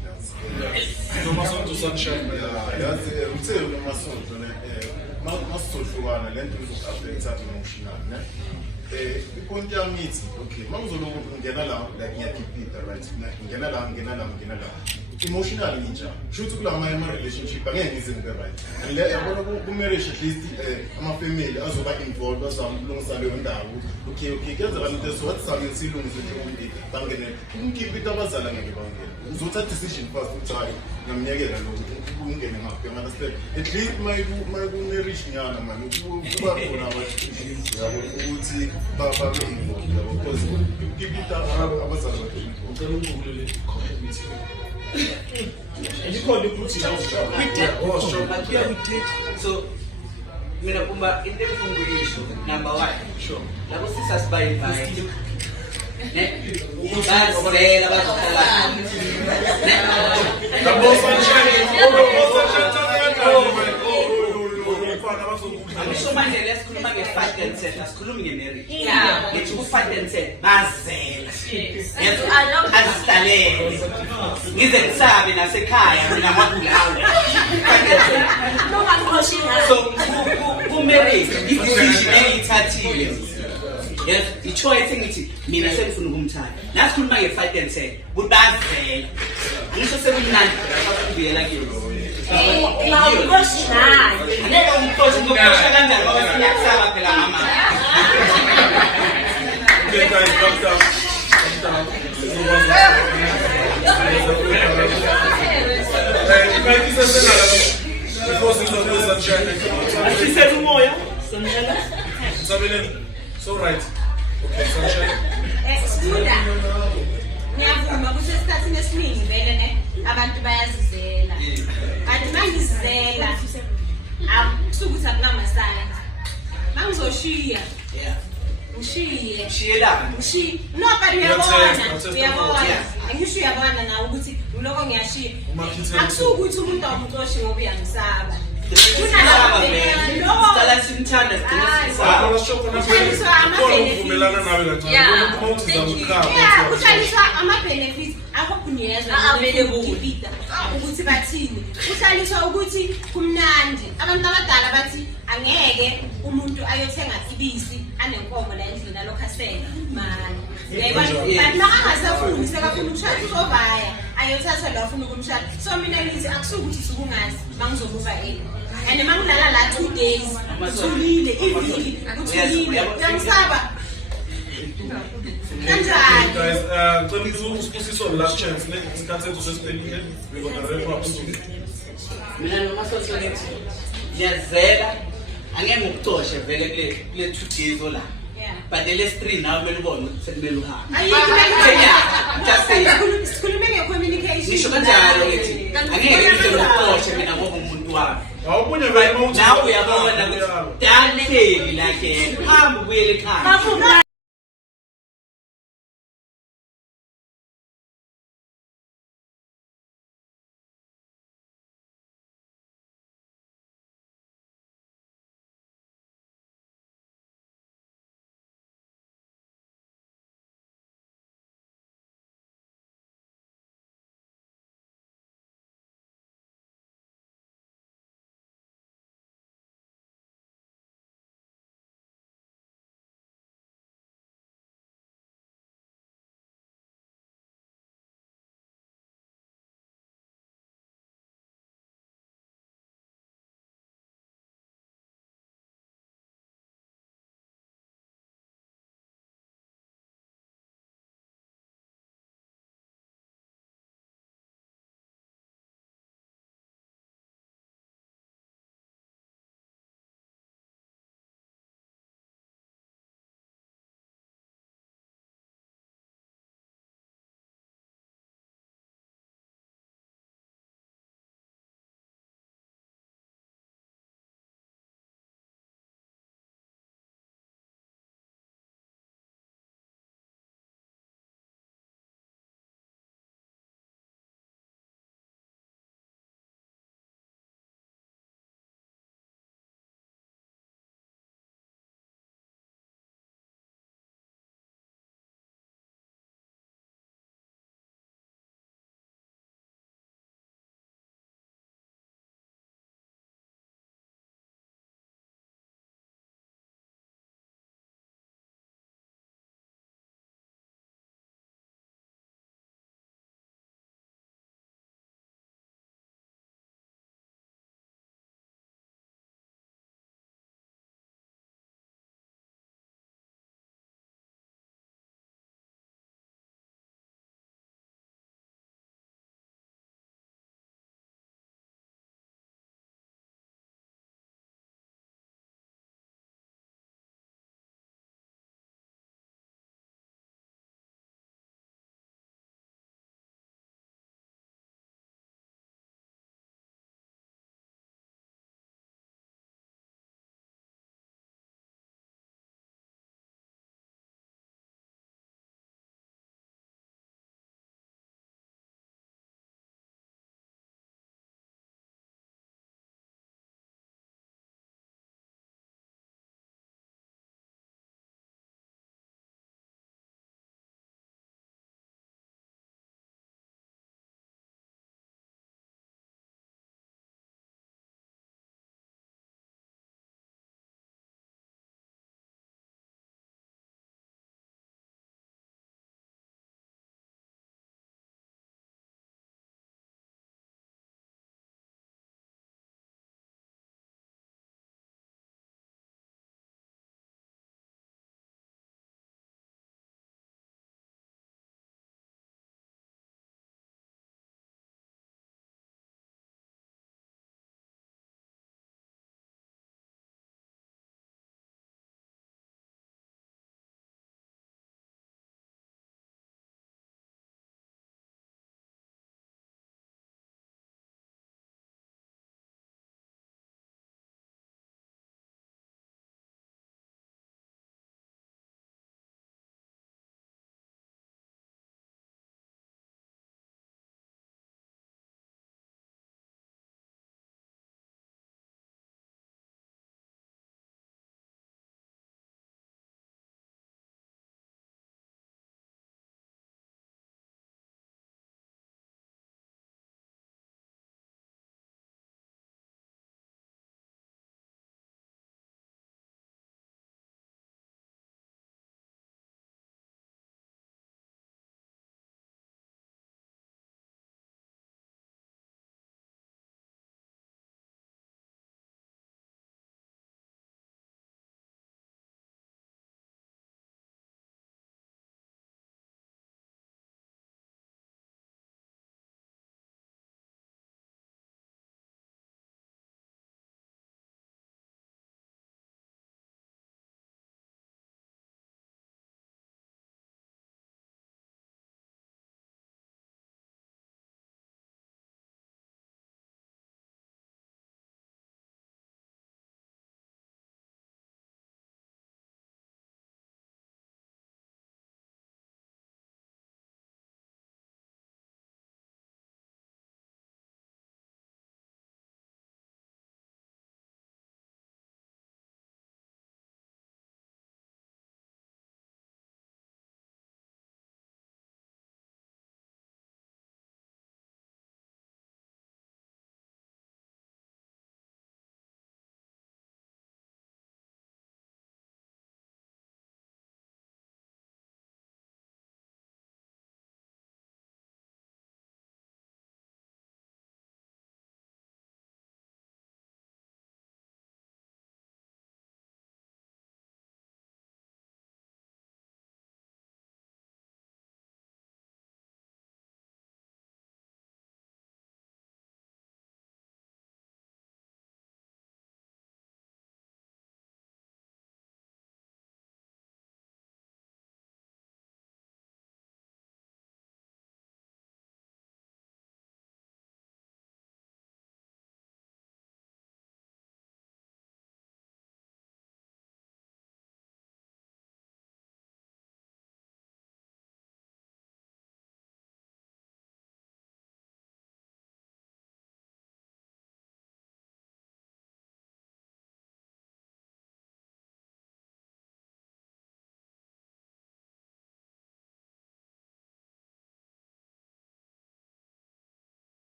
No matter to sunshine. Yeah, that's it. I'm saying, I'm a son of not social one, and then to affect that emotional. People in their meeting, okay, Mam's all over get along like Peter, right? Get along. Emotionally, should to my relationship again isn't the right. And I want to marriage at least I'm a female, as well involved, or some long salary on that. Okay, get the what some in Silum is the only banging. Keep it up as a language. So that decision first to try. I'm getting up. You understand? At least my marriage, Yana, man, who are because keep it up. And you call the Putin. So, Boomba, in the issue, number 1, sure. That was this as by so manje lesikhuluma nge-fight and set, asikhulumi nge-marriage. Yeah. Let's go fight and set. Bazela. Azistalele. Ngize ngisabe nasekhaya mina ngakulawo. So, ku-marriage, i-decision engiyithathile. Yes, i-choice engithi mina sengifuna ukumthanda. Nasikhuluma nge-fight and set, ukuthi bazela. Ngisho sekumnandi akubiyela kuyona. Before Zimbabwe sunshine. She says umoya. Sunshine. So right. Okay, sunshine. Sifunda. Ngiyavuma ukuthi esikhathini esiningi vele ne abantu bayazizela. Kanti mangizizela akusukuthi akunamasana. Mangizoshiya. Yeah. Ngishiye. Ngishiyelana. No, but uyabona. Angisho uyabona nawe ukuthi uloko ngiyashiya. Akusukuthi umuntu awumuxoshi ngoba uyangisaba. Sicala simthanda kuhlaliswa ama-benefits akokunikezwa ukuthi bathini kuhlaliswa ukuthi kumnandi abantu abadala bathi angeke umuntu ayothenga ibisi anenkomo la endlini alokho asenga mani but makangasafuni sekafuna ukushada uzovaya ayothatha la afuna ukumshada so mina ngithi akusukuthi sukungazi mangizobuka and mangilala la 2 days uthulile iviki uthulile uyangisaba kanjani Guys, ngicela last chance isikhathi sethu sesiphelile we're gonna wrap up soon. mina nomasosonithi ngiyazela angeke ngikucoshe vele kule 2 days ola but the last 3 nawe kumele ubone ukuthi sekumele uhambe sikhulume nge-communication ngisho kanjalo ngithi angeke ngikucoshe mina ngoba umuntu wami awubunye vele nawe uyabona ukuthi danhleli la ke hamba ubuyele ekhaya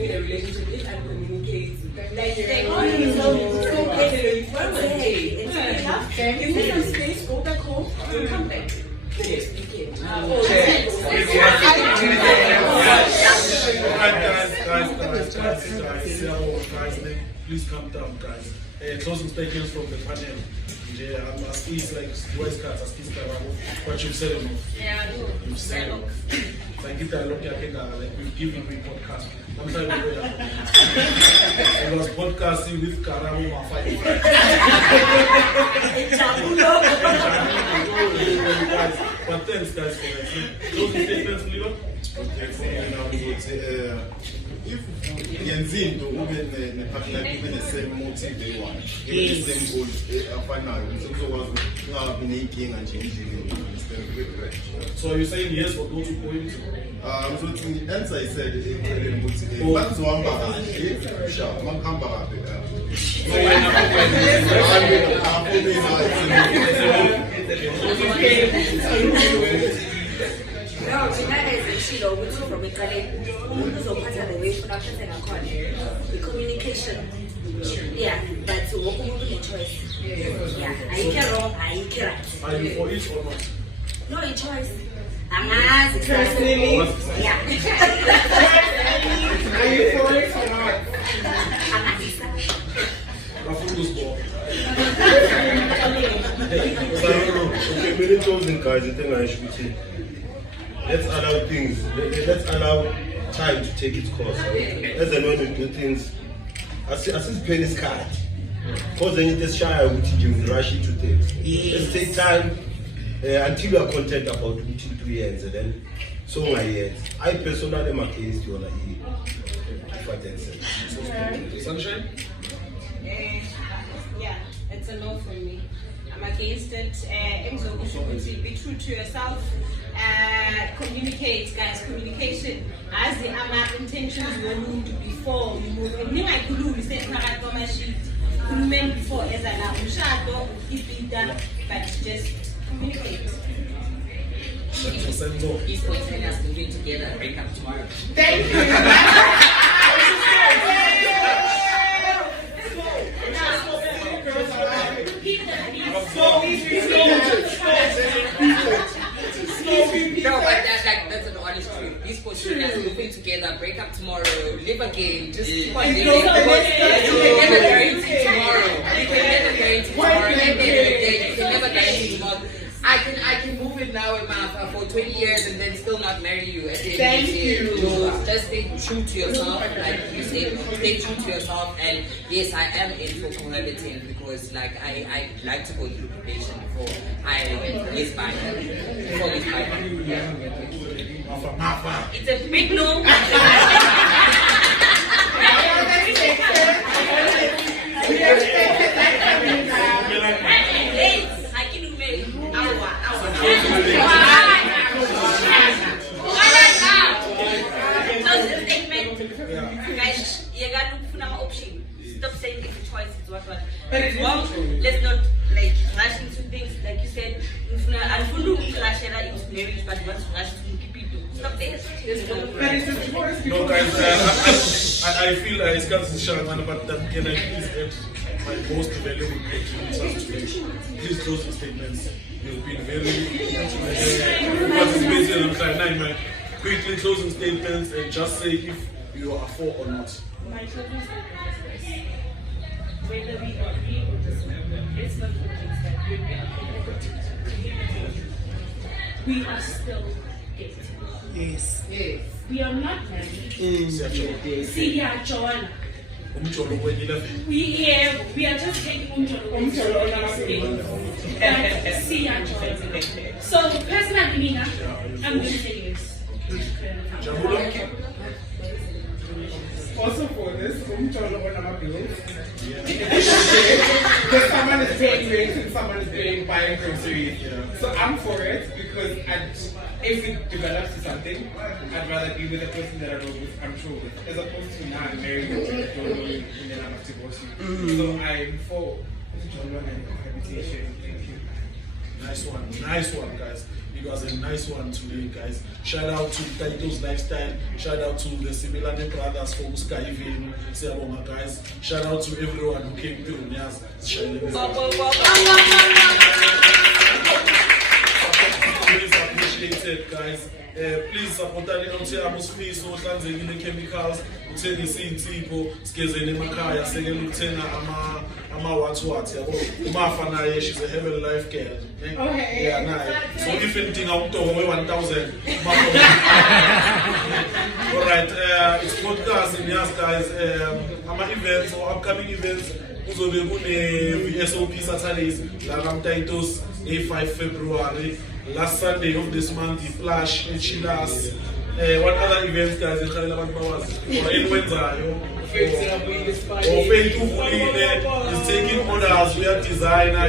person in a relationship is uncommunicating. Like, They oh, only so give me some space, go back home, and come back the next weekend. Guys, please calm down, guys. Closing statements from the panel. I'm asking, like, voice cards, asking what you've said enough. Yeah, you've said enough. Like, if I look at it, like, we've given me podcast. I'm trying to do that. I was podcasting with Karamo Maphetla. Njabulo. But thanks, guys, for that. Closing statements, Leo? If yenzinto ube ne-partner ibe ne-same motive they-one ibe ne-same goals afanayo uzokwazi ungabi ney'nkinga nje endleleni. So are you saying yes or no to points? Ngizothi i-answer isele ekupheleni ukuthi bakuzohamba kahle Xaba makuhamba kahle No, mina ezishilo ukuthi from eqaleni umuntu uzophatha the way ufuna aphathe ngakhona. The communication. Yeah, but wonke umuntu une-choice. Yeah, ayikho wrong, ayikho right. Are you for it or not? No, i-choice. Angazi. Personally? Yeah. Are you for it or not? Okay, many thousand guys, the thing I should say. Let's allow things, let's allow time to take its course. As and when we do things, as pain is card. Because then it is shy, we rush into things. Let's take time until you are content about 2 years, and then so my years. I personally am against you on a Sunshine? Yeah, it's a no for me. I'm against it. Be true to yourself. Communicate, guys. Communication. As the intentions were moved before you move. Before as an but just communicate. He's pointing us moving together, break up tomorrow. Thank you. No, but that's an honest truth. These portions are moving together, break up tomorrow, live again, just keep on living. Because you can never guarantee tomorrow. You can never guarantee tomorrow. At the end of the day, you can never guarantee tomorrow. I can move it now for 20 years and then still not marry you. At the end of the day, just stay true to yourself, like you said, stay true to yourself. And yes, I am in for cohabiting because like I like to go through probation before I live by before we fight. It's a big no. Guys, you got to put an option. Stop saying if a choice is what. But it's wrong. Let's not like rush into things like you said. I'm full of rush into marriage, but what's rush to keep it. Stop there. But it's a choice. No, guys, I feel it's got to shut man, but that can I please get my most valuable question. Please close the statements. You've been very participating. Quickly closing statements and just say if you are for or not. My children's whether we agree or disagree, it's not things that we are still dating. Yes. Yes. We are not married. See, Joanna. We are just taking Umjolo. See, Joanna. So personally, Nina, I'm going to say yes. Also for this, because someone is paying rent and someone is buying groceries. So I'm for it because if it develops to something, I'd rather be with a person that I know with, I'm sure with, as opposed to now I'm married, don't know you, and then I must divorce you. So I'm for cohabitation. Thank you. Nice one, guys. You guys are a nice one today, guys. Shout out to Mtaito's Lifestyle. Shout out to the Similane Brothers for Skiving. Siyabonga, guys. Shout out to everyone who came through. Yes, please appreciate it, guys. Please support Amusfiso, Tanzania Chemicals, uthengisa insipho, sigezele emakhaya, sekele ukuthenga ama-what umafa naye, she's a heaven life girl. Okay. Yeah, naye. So if anything awutoka we-1,000. Alright, it's podcasting, yes guys. Ama-events or upcoming events, kuzobe kune-SOP Saturdays, la Mtaito's A5 February. Last Sunday of this month, the Flash in Chilas. What other events, guys? Or Enwenzayo. Or is taking orders. We are designer.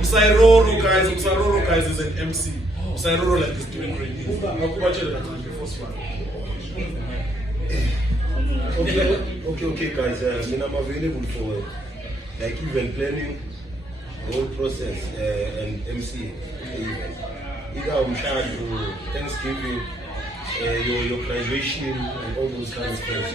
Usairoro, guys, is an MC. Usairoro like is doing great. Okay, guys. I'm available for like event planning. The whole process and MC event. Either Mjadu, Thanksgiving, your graduation and all those kind of things.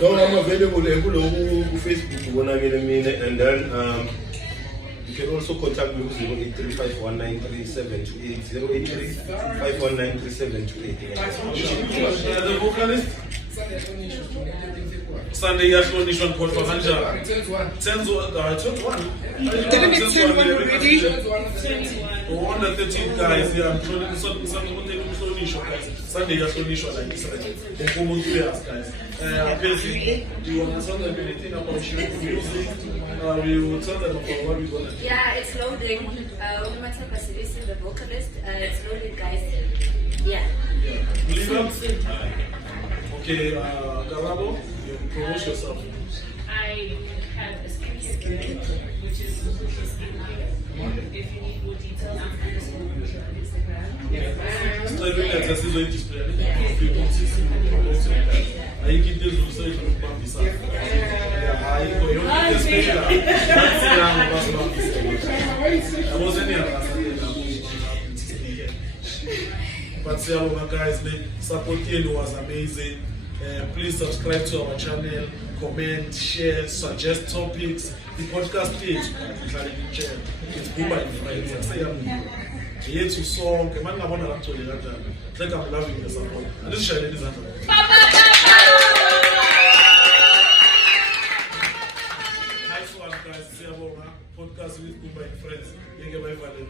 No, I'm available on Facebook and then you can also contact me 083-519-3728. The vocalist? Sunday Yashonishon Port for Hanja. 10 already. On the 13th, guys, yeah, I'm trying guys. Sunday Yashonishon like this, guys. Do you want to tell them anything about music? We will tell them about what we're going to do. Yeah, it's loading. This is the vocalist. It's loading, guys. Yeah. Believe it? Okay, Garabo, you promote yourself. I have a skincare brand, which is if you need more details, I'm on Instagram. So every exercise is displayed. People see I give this research of Bambisa. I wasn't here. But guys, support was amazing. Please subscribe to our channel, comment, share, suggest topics. The podcast page, it's Boomba and Friends. I say I'm here to song. I'm like I'm loving the support. And this is Shane. Nice one, guys. Podcast with Boomba and Friends. You get my father.